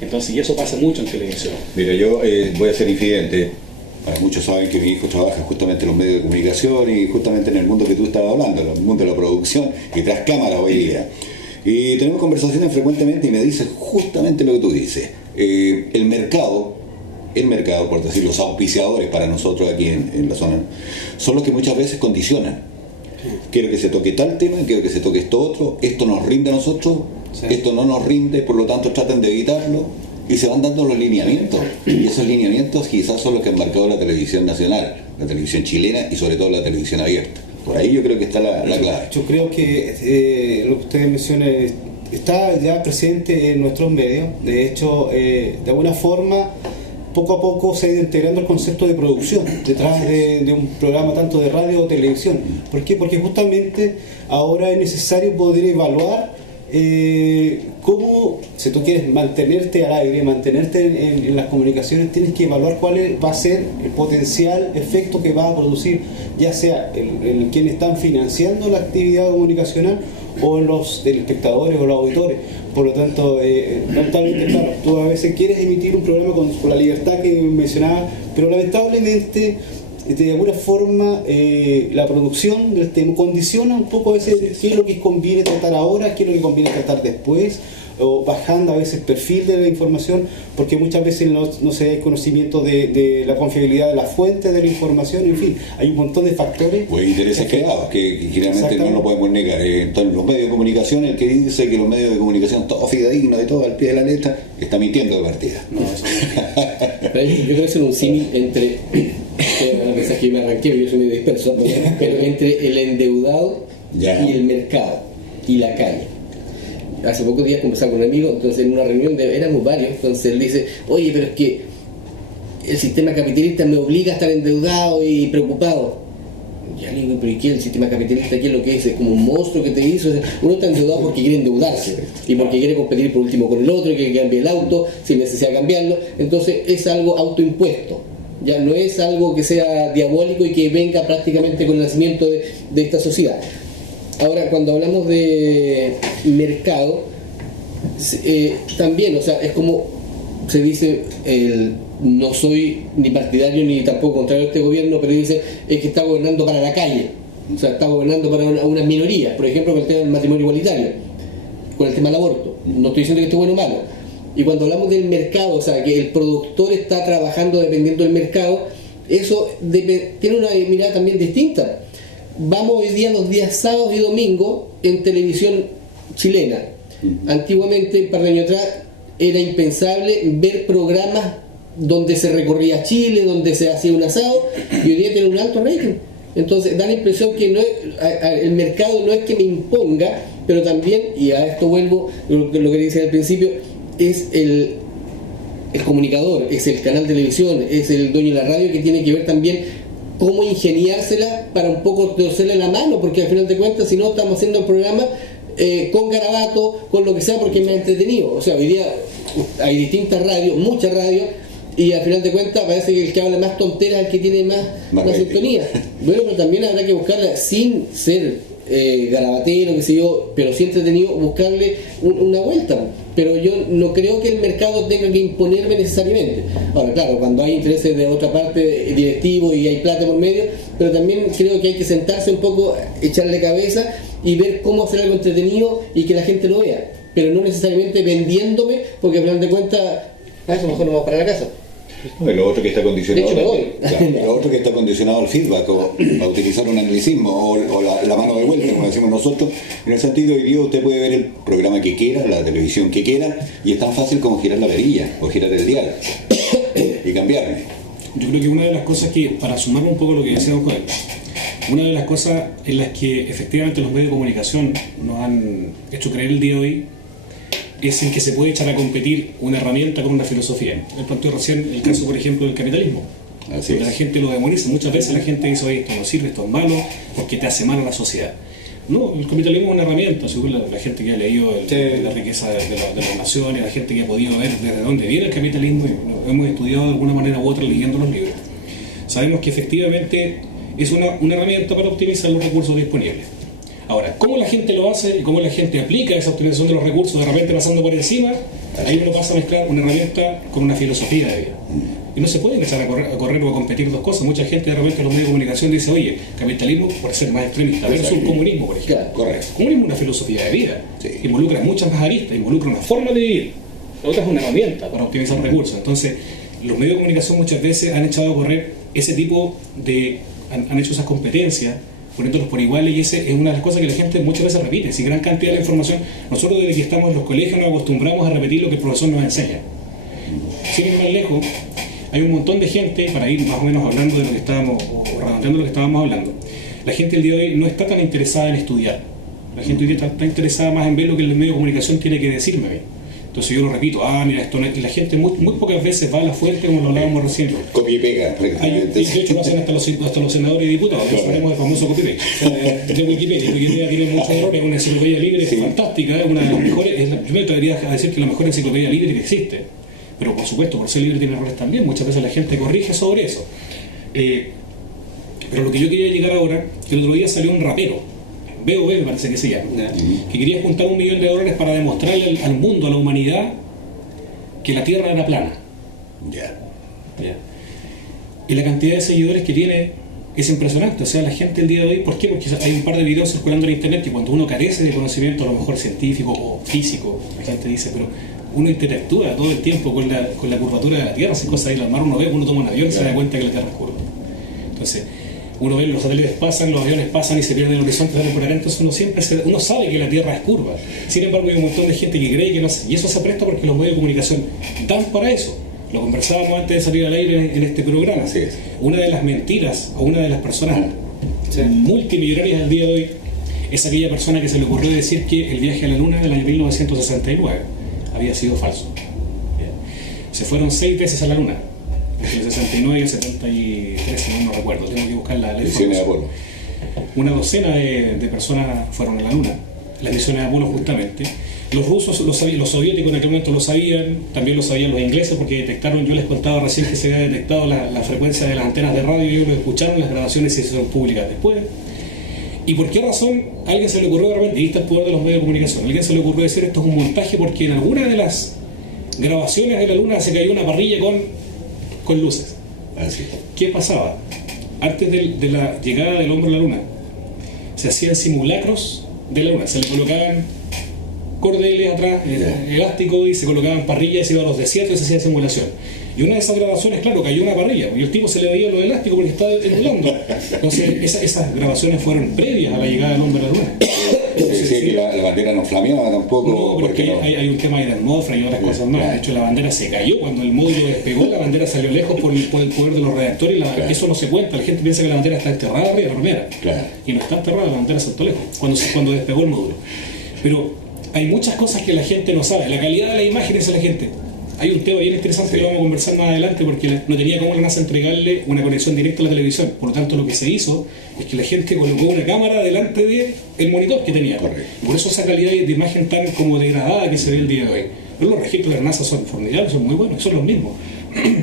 Entonces, y eso pasa mucho en televisión. Mira, yo voy a ser infidente. Muchos saben que mi hijo trabaja justamente en los medios de comunicación y justamente en el mundo que tú estabas hablando, en el mundo de la producción y tras cámara hoy día. Y tenemos conversaciones frecuentemente y me dice justamente lo que tú dices. El mercado, por decir, los auspiciadores para nosotros aquí en la zona, son los que muchas veces condicionan. Quiero que se toque tal tema, quiero que se toque esto otro, esto nos rinde a nosotros, esto no nos rinde, por lo tanto tratan de evitarlo. Y se van dando los lineamientos, y esos lineamientos quizás son los que han marcado la televisión nacional, la televisión chilena y sobre todo la televisión abierta. Por ahí yo creo que está la clave. Yo creo que lo que ustedes mencionan está ya presente en nuestros medios. De hecho, de alguna forma, poco a poco se ha ido integrando el concepto de producción detrás de un programa tanto de radio o televisión. ¿Por qué? Porque justamente ahora es necesario poder evaluar cómo, si tú quieres mantenerte al aire, mantenerte en las comunicaciones, tienes que evaluar cuál va a ser el potencial efecto que va a producir, ya sea en quienes están financiando la actividad comunicacional o en los telespectadores o los auditores. Por lo tanto, lamentablemente, claro, tú a veces quieres emitir un programa con la libertad que mencionaba, pero lamentablemente de alguna forma la producción del tema condiciona un poco qué es lo que conviene tratar ahora, qué es lo que conviene tratar después, o bajando a veces el perfil de la información, porque muchas veces no se da conocimiento de la confiabilidad de la fuente de la información, en fin, hay un montón de factores. Pues intereses creados, que generalmente no lo podemos negar. Entonces, los medios de comunicación, el que dice que los medios de comunicación, todo fidedigno, de todo al pie de la letra, está mintiendo de partida. No, eso no. Yo creo que es un símil entre, a pesar que me arranqué, porque yo soy medio disperso, pero entre el endeudado y el mercado y la calle. Hace pocos días conversaba con un amigo, entonces en una reunión éramos varios, entonces él dice, oye, pero es que el sistema capitalista me obliga a estar endeudado y preocupado. Ya le digo, pero ¿y qué? El sistema capitalista, ¿qué es lo que es? Es como un monstruo que te hizo. Uno está endeudado porque quiere endeudarse y porque quiere competir por último con el otro, y que cambie el auto sin necesidad de cambiarlo. Entonces es algo autoimpuesto. Ya no es algo que sea diabólico y que venga prácticamente con el nacimiento de esta sociedad. Ahora, cuando hablamos de mercado, también, o sea, es como se dice, no soy ni partidario ni tampoco contrario a este gobierno, pero dice es que está gobernando para la calle. O sea, está gobernando para unas minorías, por ejemplo, con el tema del matrimonio igualitario, con el tema del aborto. No estoy diciendo que esté bueno o malo. Y cuando hablamos del mercado, o sea, que el productor está trabajando dependiendo del mercado, eso tiene una mirada también distinta. Vamos hoy día los días sábados y domingos en televisión chilena. Antiguamente, un par de años atrás, era impensable ver programas donde se recorría Chile, donde se hacía un asado, y hoy día tiene un alto rating. Entonces da la impresión que no es, el mercado no es que me imponga, pero también, y a esto vuelvo, lo que decía al principio, es el comunicador, es el canal de televisión, es el dueño de la radio que tiene que ver también cómo ingeniársela para un poco torcerle la mano, porque al final de cuentas, si no, estamos haciendo el programa con garabato, con lo que sea, porque es más entretenido. O sea, hoy día hay distintas radios, muchas radios, y al final de cuentas parece que el que habla más tonteras es el que tiene más sintonía. Bueno, pero también habrá que buscarla sin ser garabatero, qué sé yo, pero sí entretenido, buscarle una vuelta. Pero yo no creo que el mercado tenga que imponerme necesariamente. Ahora, claro, cuando hay intereses de otra parte, directivos, y hay plata por medio, pero también creo que hay que sentarse un poco, echarle cabeza y ver cómo hacer algo entretenido y que la gente lo vea, pero no necesariamente vendiéndome, porque al final de cuentas, a eso mejor no vamos para la casa. Lo otro que está condicionado, de hecho, me voy. Lo otro que está condicionado al feedback, o a utilizar un anglicismo, o la mano de vuelta, como decimos nosotros, en el sentido de que usted puede ver el programa que quiera, la televisión que quiera, y es tan fácil como girar la perilla o girar el dial y cambiarme. Yo creo que una de las cosas que, para sumar un poco lo que decía don Joel, una de las cosas en las que efectivamente los medios de comunicación nos han hecho creer el día de hoy es en que se puede echar a competir una herramienta con una filosofía. Él planteó recién el caso, por ejemplo, del capitalismo. Así donde la gente lo demoniza. Muchas veces la gente dice, oye, esto no sirve, esto es malo, porque te hace mal a la sociedad. No, el capitalismo es una herramienta, según la gente que ha leído la riqueza de las naciones, la gente que ha podido ver desde dónde viene el capitalismo, y hemos estudiado de alguna manera u otra leyendo los libros. Sabemos que efectivamente es una herramienta para optimizar los recursos disponibles. Ahora, ¿cómo la gente lo hace y cómo la gente aplica esa optimización de los recursos, de repente pasando por encima? Ahí uno pasa a mezclar una herramienta con una filosofía de vida. Y no se puede empezar a correr o a competir dos cosas. Mucha gente de repente en los medios de comunicación dice, oye, capitalismo, por ser más extremista, versus comunismo, por ejemplo. Correcto. Comunismo es una filosofía de vida. Sí. Involucra muchas más aristas, involucra una forma de vivir. La otra es una herramienta para optimizar recursos. Entonces, los medios de comunicación muchas veces han echado a correr ese tipo de... han hecho esas competencias, poniéndolos por iguales, y esa es una de las cosas que la gente muchas veces repite. Si gran cantidad de información, nosotros desde que estamos en los colegios nos acostumbramos a repetir lo que el profesor nos enseña. Sin ir más lejos, hay un montón de gente, para ir más o menos hablando de lo que estábamos, o redondeando lo que estábamos hablando, la gente el día de hoy no está tan interesada en estudiar. La gente hoy día está interesada más en ver lo que el medio de comunicación tiene que decirme a mí. Entonces yo lo repito, mira, esto no es... Y la gente muy pocas veces va a la fuente, como lo hablábamos recién. Copia y pega, prácticamente. De hecho lo hacen hasta los senadores y diputados, que sabemos del famoso copy paste de Wikipedia. Wikipedia tiene muchos errores, es una enciclopedia libre fantástica, es una de las mejores, primero te debería decir que es la mejor enciclopedia libre que existe. Pero por supuesto, por ser libre tiene errores también, muchas veces la gente corrige sobre eso. Pero lo que yo quería llegar ahora, que el otro día salió un rapero, BOB me parece que se llama, que quería juntar $1 millón para demostrarle al mundo, a la humanidad, que la Tierra era plana. Ya. Y la cantidad de seguidores que tiene es impresionante. O sea, la gente el día de hoy, ¿por qué? Porque hay un par de videos circulando en internet que cuando uno carece de conocimiento, a lo mejor científico o físico, la gente dice, pero uno interactúa todo el tiempo con la curvatura de la Tierra, hace cosas ahí, la mar uno ve, uno toma un avión y se da cuenta que la Tierra es curva. Entonces, uno ve los satélites pasan, los aviones pasan y se pierden el horizonte de la temporal, entonces uno sabe que la Tierra es curva. Sin embargo, hay un montón de gente que cree que no hace, y eso se presta porque los medios de comunicación dan para eso. Lo conversábamos antes de salir al aire en este programa. Así es. Una de las mentiras, o una de las personas multimillonarias del día de hoy, es aquella persona que se le ocurrió decir que el viaje a la Luna del año 1969 había sido falso. Se fueron 6 veces a la Luna, entre el 69 y el 73, si no recuerdo, tengo que buscar la Misiones de Apolo. Una docena de personas fueron a la Luna, las misiones de Apolo justamente. Los rusos lo sabían, los soviéticos en aquel momento lo sabían, también lo sabían los ingleses porque detectaron, yo les contaba recién que se había detectado la frecuencia de las antenas de radio y ellos lo escucharon, las grabaciones se hicieron públicas después. ¿Y por qué razón a alguien se le ocurrió de repente, y ahí está el poder de los medios de comunicación, a alguien se le ocurrió decir esto es un montaje porque en alguna de las grabaciones de la Luna se cayó una parrilla con luces? Así. ¿Qué pasaba? Antes de la llegada del hombre a la Luna, se hacían simulacros de la luna, se le colocaban cordeles atrás, elásticos, y se colocaban parrillas y se iban a los desiertos y se hacía simulación. Y una de esas grabaciones, claro, cayó una parrilla y el tipo se le veía lo elástico porque estaba emulando. Entonces esas grabaciones fueron previas a la llegada del hombre a la luna. Decía que la bandera no flameaba tampoco. No, porque hay un tema de la atmósfera y otras cosas más. De hecho, la bandera se cayó cuando el módulo despegó, la bandera salió lejos por el poder de los reactores y eso no se cuenta. La gente piensa que la bandera está enterrada arriba, la primera. Y no está enterrada, la bandera saltó lejos cuando despegó el módulo. Pero hay muchas cosas que la gente no sabe. La calidad de las imágenes a la gente. Hay un tema bien interesante que lo vamos a conversar más adelante porque no tenía cómo la NASA entregarle una conexión directa a la televisión. Por lo tanto, lo que se hizo es que la gente colocó una cámara delante del monitor que tenía. Por eso esa calidad de imagen tan como degradada que se ve el día de hoy. Pero los registros de la NASA son formidables, son muy buenos, son los mismos.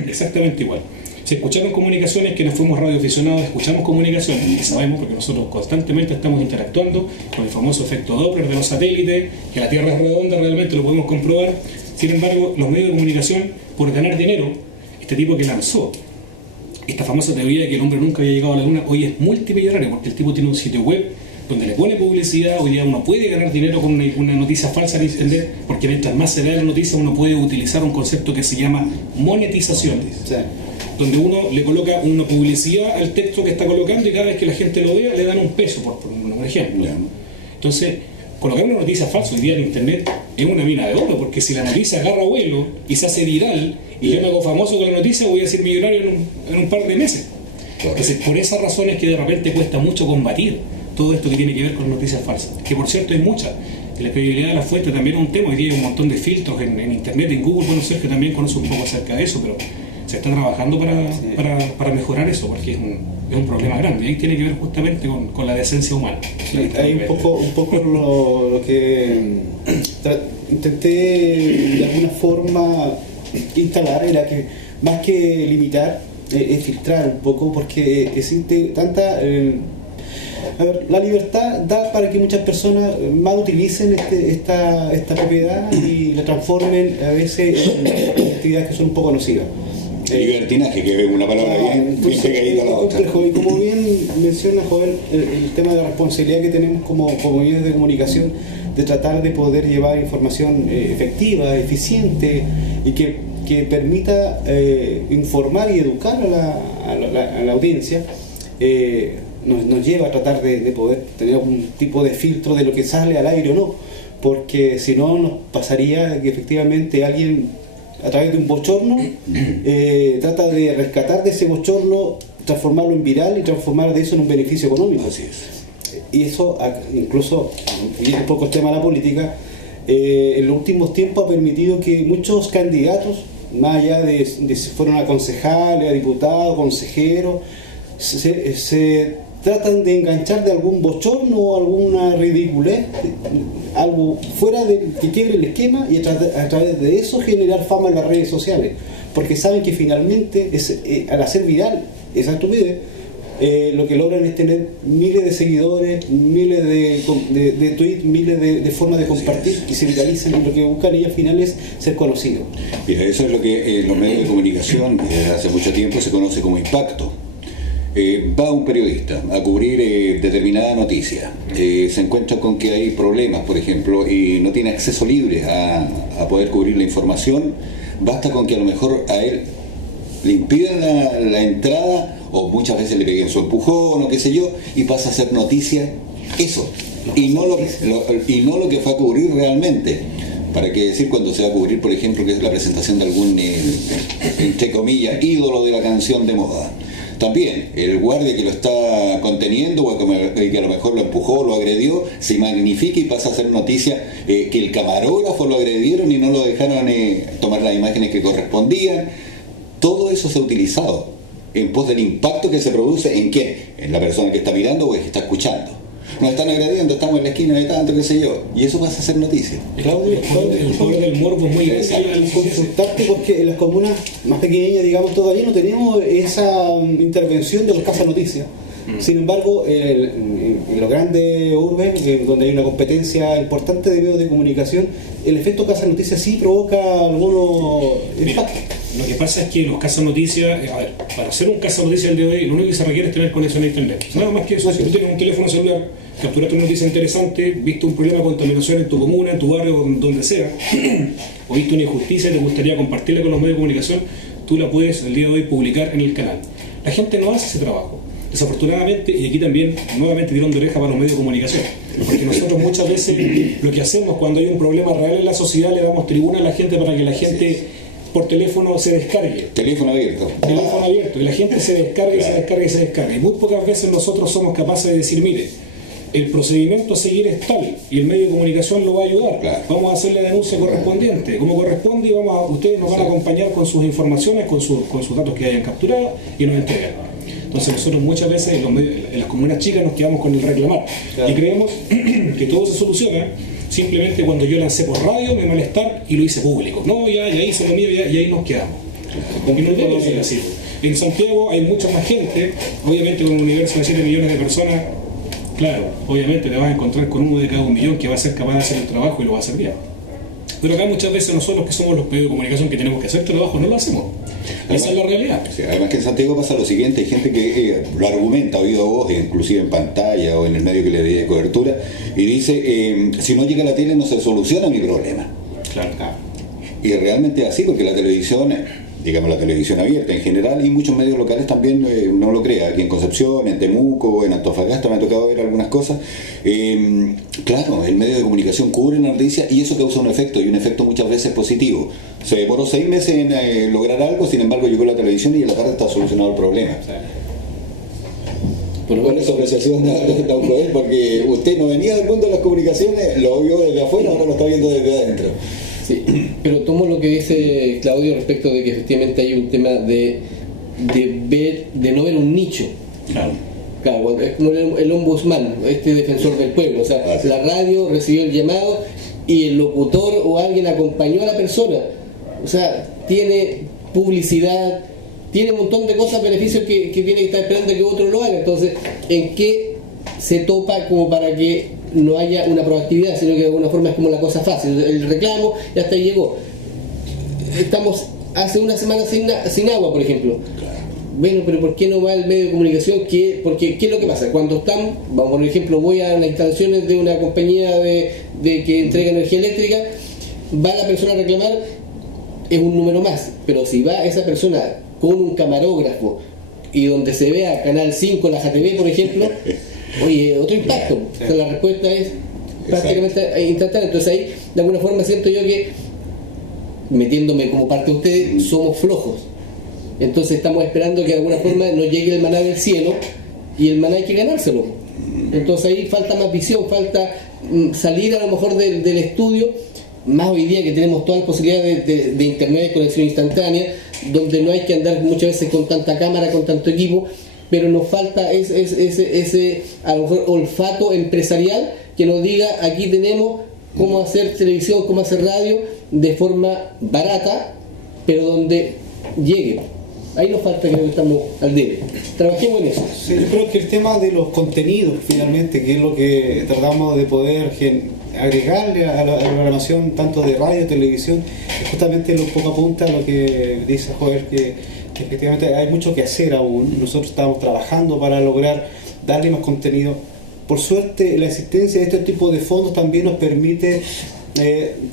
Exactamente igual. Se escucharon comunicaciones, quienes fuimos radioaficionados escuchamos comunicaciones y sabemos porque nosotros constantemente estamos interactuando con el famoso efecto Doppler de los satélites, que la Tierra es redonda, realmente lo podemos comprobar. Sin embargo, los medios de comunicación, por ganar dinero, este tipo que lanzó esta famosa teoría de que el hombre nunca había llegado a la luna, hoy es multimillonario porque el tipo tiene un sitio web donde le pone publicidad. Hoy día uno puede ganar dinero con una noticia falsa en internet, porque mientras más se vea la noticia uno puede utilizar un concepto que se llama monetización, donde uno le coloca una publicidad al texto que está colocando y cada vez que la gente lo vea le dan un peso, por un ejemplo. Entonces, colocar una noticia falsa hoy día en internet es una mina de oro, porque si la noticia agarra vuelo y se hace viral y yo me hago famoso con la noticia, voy a ser millonario en un par de meses. Entonces, por esas razones que de repente cuesta mucho combatir todo esto que tiene que ver con noticias falsas, que por cierto hay muchas. La credibilidad de la fuente también es un tema. Hoy día hay un montón de filtros en internet, en Google. Bueno, Sergio también conoce un poco acerca de eso, pero se está trabajando para mejorar eso, porque es un problema grande. Y ahí tiene que ver justamente con la decencia humana. Hay un poco lo que intenté de alguna forma instalar, era que más que limitar, es filtrar un poco, porque existe tanta... a ver, la libertad da para que muchas personas más utilicen esta propiedad y la transformen a veces en actividades que son un poco nocivas. Libertinaje, que es una palabra bien pegadita a la otra. Y como bien menciona Joel, el tema de la responsabilidad que tenemos como medios de comunicación de tratar de poder llevar información efectiva, eficiente y que permita informar y educar a la audiencia, nos lleva a tratar de poder tener un tipo de filtro de lo que sale al aire o no, porque si no nos pasaría que efectivamente alguien a través de un bochorno trata de rescatar de ese bochorno, transformarlo en viral y transformar de eso en un beneficio económico. Así es. Y eso incluso, y es un poco el tema de la política, en los últimos tiempos ha permitido que muchos candidatos, más allá de si fueron a concejales, a diputados, consejeros, se tratan de enganchar de algún bochorno o alguna ridiculez, algo fuera de que quiebre el esquema, y a través de eso generar fama en las redes sociales, porque saben que finalmente al hacer viral esa estupidez, lo que logran es tener miles de seguidores, miles de tweets, miles de formas de compartir y se viralizan, y lo que buscan ellos al final es ser conocidos. Mira, eso es lo que en los medios de comunicación desde hace mucho tiempo se conoce como impacto. Va un periodista a cubrir determinada noticia, se encuentra con que hay problemas, por ejemplo, y no tiene acceso libre a poder cubrir la información. Basta con que a lo mejor a él le impidan la entrada, o muchas veces le peguen su empujón o qué sé yo, y pasa a ser noticia eso, y no lo que fue a cubrir realmente. ¿Para qué decir cuando se va a cubrir, por ejemplo, que es la presentación de algún, entre comillas, ídolo de la canción de moda? También el guardia que lo está conteniendo, o que a lo mejor lo empujó, lo agredió, se magnifica y pasa a ser noticia que el camarógrafo lo agredieron y no lo dejaron tomar las imágenes que correspondían. Todo eso se ha utilizado en pos del impacto que se produce en quién, en la persona que está mirando o que está escuchando. Nos están agrediendo, estamos en la esquina de tanto, qué sé yo, y eso pasa a ser noticia. Claudio, el poder del morbo es muy grande. Consultarte, porque en las comunas más pequeñas, digamos, todavía no tenemos esa intervención de los cazanoticias. Sin embargo, en los grandes urbes, donde hay una competencia importante de medios de comunicación, el efecto cazanoticias sí provoca algunos impactos. Lo que pasa es que los cazanoticias, a ver, para hacer un cazanoticia el día de hoy, lo único que se requiere es tener conexión a internet. Nada más que eso. Si tú tienes un teléfono celular, capturaste una noticia interesante, viste un problema de contaminación en tu comuna, en tu barrio, donde sea, o viste una injusticia y te gustaría compartirla con los medios de comunicación, tú la puedes el día de hoy publicar en el canal. La gente no hace ese trabajo. Desafortunadamente, y aquí también nuevamente tirón de oreja para los medios de comunicación, porque nosotros muchas veces lo que hacemos cuando hay un problema real en la sociedad, le damos tribuna a la gente para que la gente por teléfono se descargue. Teléfono abierto. Teléfono abierto, y la gente se descarga y se descarga y se descarga. Y muy pocas veces nosotros somos capaces de decir, mire, el procedimiento a seguir es tal y el medio de comunicación lo va a ayudar. Vamos a hacer la denuncia correspondiente, como corresponde, y ustedes nos van a acompañar con sus informaciones, con sus datos que hayan capturado y nos entregan. Entonces nosotros muchas veces en las comunas chicas nos quedamos con el reclamar y creemos que todo se soluciona simplemente cuando yo lancé por radio mi malestar y lo hice público. No, ya hice lo mío y ahí nos quedamos. Y no debe ser así. En Santiago hay mucha más gente, obviamente con un universo de 7 millones de personas, claro, obviamente te vas a encontrar con uno de cada 1 millón que va a ser capaz de hacer el trabajo y lo va a hacer bien. Pero acá muchas veces nosotros que somos los medios de comunicación que tenemos que hacer trabajo no lo hacemos. Esa es la realidad. Sí, además que en Santiago pasa lo siguiente, hay gente que lo argumenta, oído a voz, inclusive en pantalla o en el medio que le dé cobertura, y dice, si no llega a la tele no se soluciona mi problema. Claro. Y realmente es así, porque la televisión, digamos la televisión abierta en general, y muchos medios locales también, no lo crea, aquí en Concepción, en Temuco, en Antofagasta me ha tocado ver algunas cosas. Claro, el medio de comunicación cubre la noticia y eso causa un efecto, y un efecto muchas veces positivo. Se demoró 6 meses en lograr algo, sin embargo llegó la televisión y en la tarde está solucionado el problema. ¿Cuál es su apreciación, don Joel? Porque usted no venía del mundo de las comunicaciones, lo vio desde afuera, ahora lo está viendo desde adentro. Sí, pero tomo lo que dice Claudio respecto de que efectivamente hay un tema de no ver un nicho. Claro, es como el ombudsman, este defensor del pueblo. O sea, la radio recibió el llamado y el locutor o alguien acompañó a la persona. O sea, tiene publicidad, tiene un montón de cosas, beneficios que tiene que estar esperando que otro lo haga. Entonces, ¿en qué se topa como para que no haya una proactividad, sino que de alguna forma es como la cosa fácil? El reclamo y hasta ahí llegó. Estamos hace una semana sin agua, por ejemplo. Bueno, pero ¿por qué no va el medio de comunicación? Porque ¿qué es lo que pasa? Cuando están, vamos por ejemplo, voy a las instalaciones de una compañía de que entrega energía eléctrica, va la persona a reclamar, es un número más, pero si va esa persona con un camarógrafo y donde se vea Canal 5, la JTV, por ejemplo, oye, otro impacto. O sea, la respuesta es prácticamente instantánea. Entonces ahí, de alguna forma, siento yo que, metiéndome como parte de ustedes, somos flojos. Entonces estamos esperando que de alguna forma nos llegue el maná del cielo, y el maná hay que ganárselo. Entonces ahí falta más visión, falta salir a lo mejor del estudio, más hoy día que tenemos todas las posibilidades de internet, de conexión instantánea, donde no hay que andar muchas veces con tanta cámara, con tanto equipo, pero nos falta ese a lo mejor olfato empresarial que nos diga, aquí tenemos cómo hacer televisión, cómo hacer radio de forma barata, pero donde llegue. Ahí nos falta, creo que estamos al debe. Trabajemos en eso. Sí, yo creo que el tema de los contenidos, finalmente, que es lo que tratamos de poder agregarle a la programación tanto de radio, televisión, es justamente lo poco apunta a lo que dice Joel, que efectivamente hay mucho que hacer aún. Nosotros estamos trabajando para lograr darle más contenido. Por suerte, la existencia de este tipo de fondos también nos permite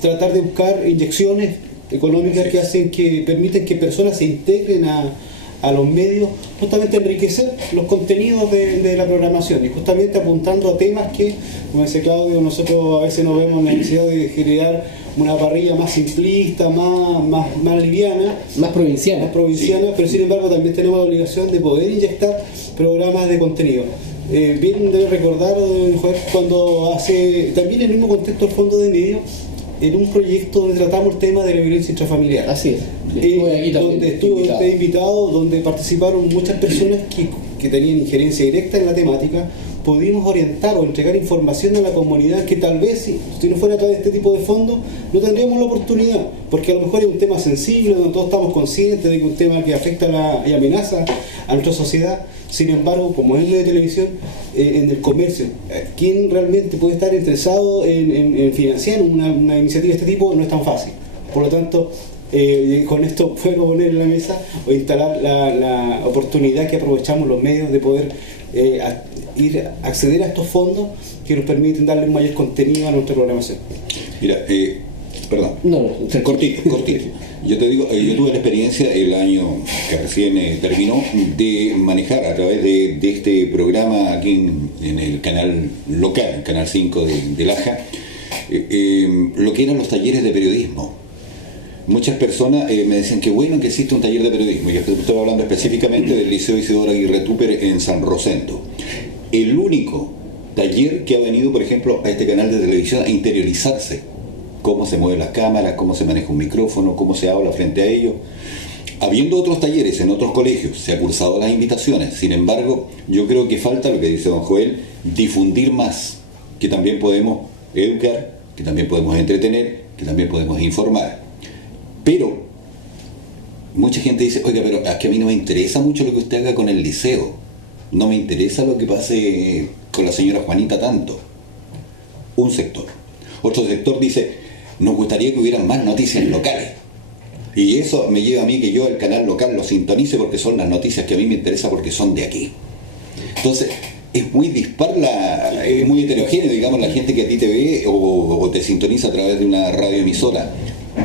tratar de buscar inyecciones económicas que permiten que personas se integren a los medios, justamente enriquecer los contenidos de la programación, y justamente apuntando a temas que, como dice Claudio, nosotros a veces nos vemos en la necesidad de generar una parrilla más simplista, más liviana, más provinciana, pero sin embargo también tenemos la obligación de poder inyectar programas de contenido. Bien debe recordar, cuando también en el mismo contexto del Fondo de Medios, en un proyecto donde tratamos el tema de la violencia intrafamiliar. Así es. Donde estuve invitado, donde participaron muchas personas que tenían injerencia directa en la temática. Pudimos orientar o entregar información a la comunidad que tal vez, si no fuera a través de este tipo de fondos, no tendríamos la oportunidad, porque a lo mejor es un tema sensible, donde todos estamos conscientes de que es un tema que afecta y amenaza a nuestra sociedad. Sin embargo, como es de televisión, en el comercio, ¿quién realmente puede estar interesado en financiar una iniciativa de este tipo? No es tan fácil. Por lo tanto, y con esto puedo poner en la mesa o instalar la oportunidad que aprovechamos los medios de poder acceder a estos fondos que nos permiten darle un mayor contenido a nuestra programación. Mira, perdón. No, cortito. Yo te digo, yo tuve la experiencia el año que recién terminó de manejar a través de este programa aquí en el canal local, el canal 5 de Laja, lo que eran los talleres de periodismo. Muchas personas me decían que bueno que existe un taller de periodismo. Yo estoy hablando específicamente del Liceo Isidoro Aguirre Tupper en San Rosendo. El único taller que ha venido, por ejemplo, a este canal de televisión a interiorizarse cómo se mueven las cámaras, cómo se maneja un micrófono, cómo se habla frente a ellos. Habiendo otros talleres en otros colegios, se ha cursado las invitaciones. Sin embargo, yo creo que falta, lo que dice don Joel, difundir más, que también podemos educar, que también podemos entretener, que también podemos informar. Pero mucha gente dice, oiga, pero es que a mí no me interesa mucho lo que usted haga con el liceo, no me interesa lo que pase con la señora Juanita tanto. Un sector. Otro sector dice, nos gustaría que hubieran más noticias locales. Y eso me lleva a mí que yo el canal local lo sintonice porque son las noticias que a mí me interesan porque son de aquí. Entonces, es muy dispar, es muy heterogéneo, digamos, la gente que a ti te ve o te sintoniza a través de una radioemisora.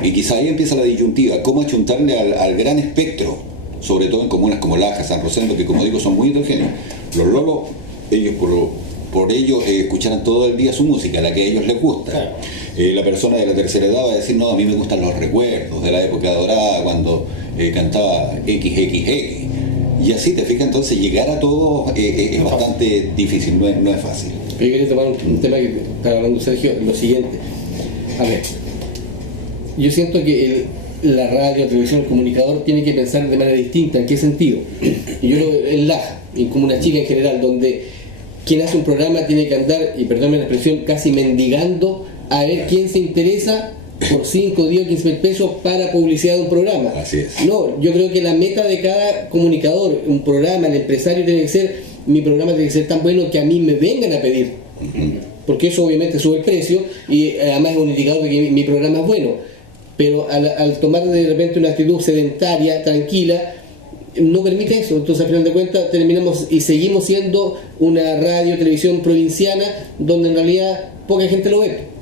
Y quizá ahí empieza la disyuntiva, cómo achuntarle al gran espectro, sobre todo en comunas como Laja, San Rosendo, que como digo son muy heterogéneos. Los lolos, ellos por ello escucharán todo el día su música, la que a ellos les gusta. Claro. La persona de la tercera edad va a decir, no, a mí me gustan los recuerdos de la época dorada cuando cantaba XXX. Y así te fijas, entonces llegar a todo es bastante difícil, no es fácil. Yo quería tomar un tema que estaba hablando Sergio, lo siguiente. A ver, yo siento que la radio, la televisión, el comunicador tiene que pensar de manera distinta. ¿En qué sentido? Yo lo en Laja, como una chica en general, donde quien hace un programa tiene que andar, y perdónme la expresión, casi mendigando a ver quién se interesa por 5, 10, 15 mil pesos para publicidad de un programa. Así es. No, yo creo que la meta de cada comunicador, un programa, el empresario tiene que ser, mi programa tiene que ser tan bueno que a mí me vengan a pedir. Porque eso obviamente sube el precio y además es un indicador de que mi programa es bueno. Pero al tomar de repente una actitud sedentaria, tranquila, no permite eso. Entonces al final de cuentas terminamos y seguimos siendo una radio, televisión provinciana donde en realidad poca gente lo ve.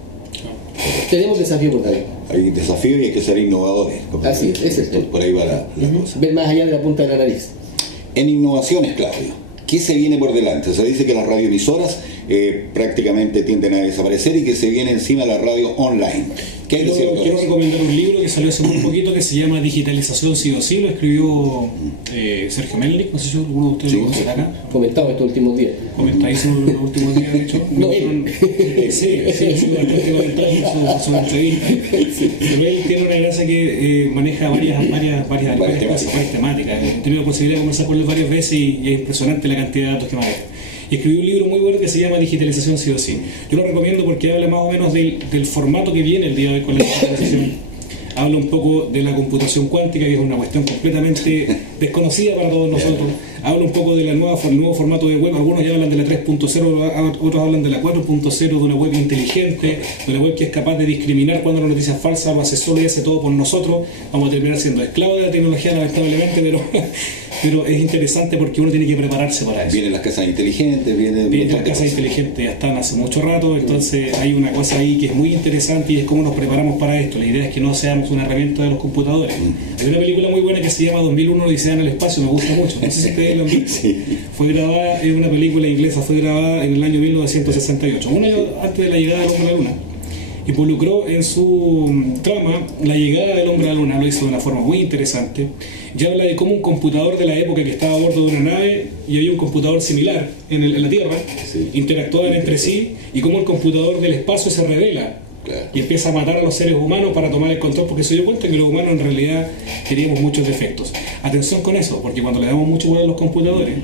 Tenemos desafío por ahí. Hay desafío y hay que ser innovadores. Así es esto. Por ahí va la cosa. Ver más allá de la punta de la nariz. En innovaciones, Claudio, ¿qué se viene por delante? Se dice que las radioemisoras prácticamente tienden a desaparecer y que se viene encima la radio online. ¿Qué hay de cierto? Quiero recomendar un libro que salió hace muy poquito que se llama Digitalización sí o sí, lo escribió Sergio Melnik, no sé si alguno de ustedes lo conoce acá. Comentado estos últimos días. Comentadísimo los últimos días, de hecho. No, él. Sí, bastante comentado en su entrevista. Pero él tiene una gracia que maneja varias temáticas. He tenido la posibilidad de conversar con él varias veces y es impresionante la cantidad de datos que maneja. Y escribió un libro muy bueno que se llama Digitalización sí o sí. Yo lo recomiendo porque habla más o menos del formato que viene el día de hoy con la digitalización. Habla un poco de la computación cuántica, que es una cuestión completamente desconocida para todos nosotros. Habla un poco del nuevo formato de web. Algunos ya hablan de la 3.0, otros hablan de la 4.0, de una web inteligente, de una web que es capaz de discriminar cuando la noticia es falsa, lo hace solo y hace todo por nosotros. Vamos a terminar siendo esclavos de la tecnología, lamentablemente, pero es interesante porque uno tiene que prepararse para eso. Vienen las casas inteligentes, vienen las casas inteligentes, ya están hace mucho rato, entonces hay una cosa ahí que es muy interesante y es cómo nos preparamos para esto. La idea es que no seamos una herramienta de los computadores. Hay una película muy buena que se llama 2001 Odisea en el espacio, me gusta mucho, no sé si ustedes lo han visto. Sí. Fue grabada, es una película inglesa, fue grabada en el año 1968, un año antes de la llegada del hombre a la luna. Involucró en su trama la llegada del hombre a la luna, lo hizo de una forma muy interesante. Ya habla de cómo un computador de la época que estaba a bordo de una nave y había un computador similar en la Tierra, sí, interactuaban entre sí, y cómo el computador del espacio se revela. Claro. Y empieza a matar a los seres humanos para tomar el control, porque se dio cuenta que los humanos en realidad teníamos muchos defectos. Atención con eso, porque cuando le damos mucho poder a los computadores,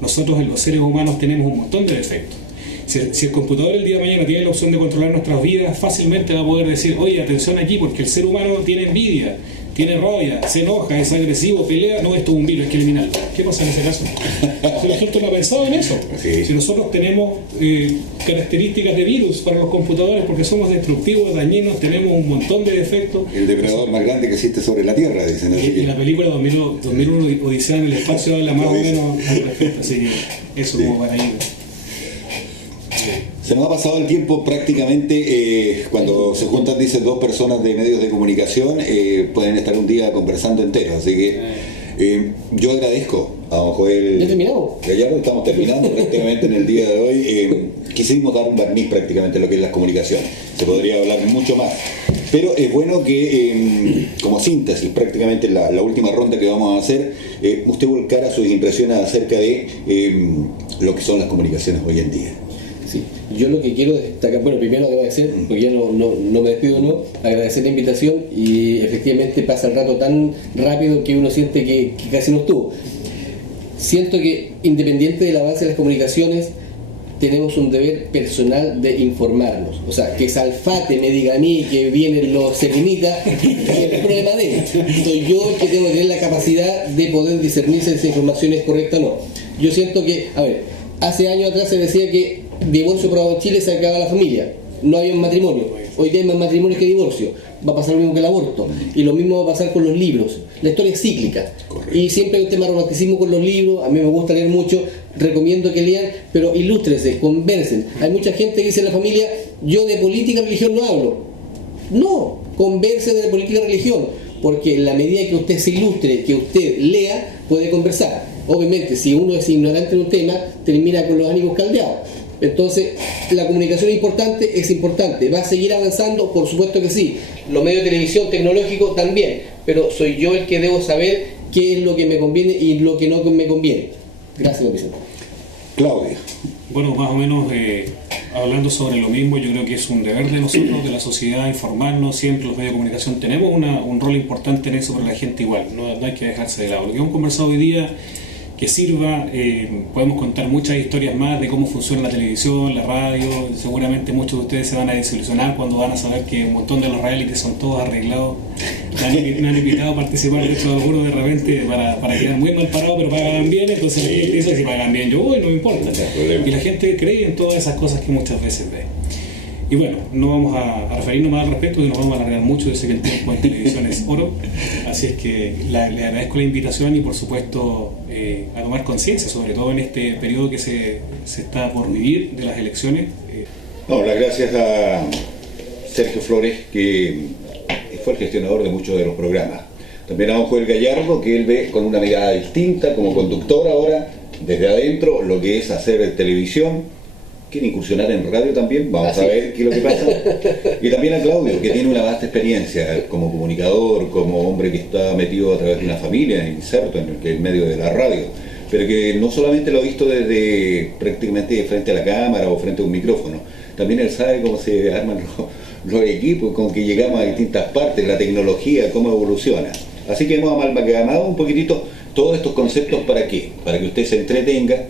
nosotros los seres humanos tenemos un montón de defectos. Si el computador el día de mañana tiene la opción de controlar nuestras vidas, fácilmente va a poder decir, oye, atención aquí, porque el ser humano tiene envidia, tiene rabia, se enoja, es agresivo, pelea, no, esto es un virus, hay que eliminarlo. ¿Qué pasa en ese caso? Si la gente no ha pensado en eso. Sí. Si nosotros tenemos características de virus para los computadores porque somos destructivos, dañinos, tenemos un montón de defectos. El depredador más grande que existe sobre la Tierra, dicen así. En la película 2001 Odisea en el espacio habla más o menos al respecto, así que eso como para ir. Se nos ha pasado el tiempo prácticamente, cuando se juntan, dicen, dos personas de medios de comunicación, pueden estar un día conversando entero, así que yo agradezco a don Joel Gallardo, estamos terminando prácticamente en el día de hoy. Quisimos dar un barniz prácticamente a lo que es la comunicación, se podría hablar mucho más, pero es bueno que como síntesis prácticamente la última ronda que vamos a hacer, usted volcara sus impresiones acerca de lo que son las comunicaciones hoy en día. Sí, yo lo que quiero destacar, bueno, primero agradecer, porque ya no me despido, no, agradecer la invitación y efectivamente pasa el rato tan rápido que uno siente que casi no estuvo. Siento que independiente del avance de las comunicaciones, tenemos un deber personal de informarnos. O sea, que Salfate me diga a mí que vienen los seminitas, es el problema de él. Soy yo el que tengo que tener la capacidad de poder discernir si esa información es correcta o no. Yo siento que, a ver, hace años atrás se decía que divorcio aprobado en Chile se acaba la familia, no había un matrimonio. Hoy día hay más matrimonios que divorcio. Va a pasar lo mismo que el aborto, y lo mismo va a pasar con los libros. La historia es cíclica. Correcto. Y siempre hay un tema de romanticismo con los libros. A mí me gusta leer mucho, recomiendo que lean, pero ilústrense, conversen. Hay mucha gente que dice en la familia: yo de política y religión no hablo. No, converse de política y religión, porque en la medida que usted se ilustre, que usted lea, puede conversar. Obviamente, si uno es ignorante en un tema, termina con los ánimos caldeados. Entonces, la comunicación es importante. ¿Va a seguir avanzando? Por supuesto que sí. Los medios de televisión tecnológicos también, pero soy yo el que debo saber qué es lo que me conviene y lo que no me conviene. Gracias, don Vicente. Claudia. Bueno, más o menos hablando sobre lo mismo, yo creo que es un deber de nosotros, de la sociedad, informarnos. Siempre los medios de comunicación tenemos un rol importante en eso, pero la gente igual, no hay que dejarse de lado. Lo que hemos conversado hoy día, que sirva, podemos contar muchas historias más de cómo funciona la televisión, la radio. Seguramente muchos de ustedes se van a desilusionar cuando van a saber que un montón de los realities son todos arreglados. Me han invitado a participar, de hecho, algunos de repente para quedar muy mal parados, pero pagan bien. Entonces la gente dice: si pagan bien, yo voy, no me importa. Y la gente cree en todas esas cosas que muchas veces ve. Y bueno, no vamos a referirnos más al respecto, porque nos vamos a alargar mucho. Yo sé que el tiempo en televisión es oro, así es que le agradezco la invitación y por supuesto a tomar conciencia, sobre todo en este periodo que se está por vivir de las elecciones. No, las gracias a Sergio Flores, que fue el gestionador de muchos de los programas. También a don Joel Gallardo, que él ve con una mirada distinta como conductor ahora, desde adentro, lo que es hacer televisión. Quiere incursionar en radio también, vamos a ver qué es lo que pasa. Y también a Claudio, que tiene una vasta experiencia como comunicador, como hombre que está metido a través de una familia, inserto en el medio de la radio, pero que no solamente lo ha visto desde prácticamente frente a la cámara o frente a un micrófono, también él sabe cómo se arman los equipos, con que llegamos a distintas partes, la tecnología, cómo evoluciona. Así que hemos amalgamado un poquitito todos estos conceptos. ¿Para qué? Para que usted se entretenga,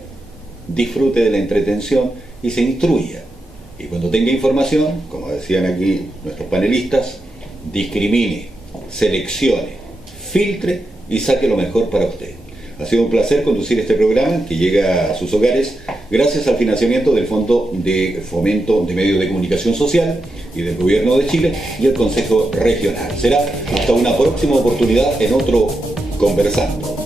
disfrute de la entretención y se instruya. Y cuando tenga información, como decían aquí nuestros panelistas, discrimine, seleccione, filtre y saque lo mejor para usted. Ha sido un placer conducir este programa que llega a sus hogares gracias al financiamiento del Fondo de Fomento de Medios de Comunicación Social y del Gobierno de Chile y el Consejo Regional. Será hasta una próxima oportunidad en otro Conversando.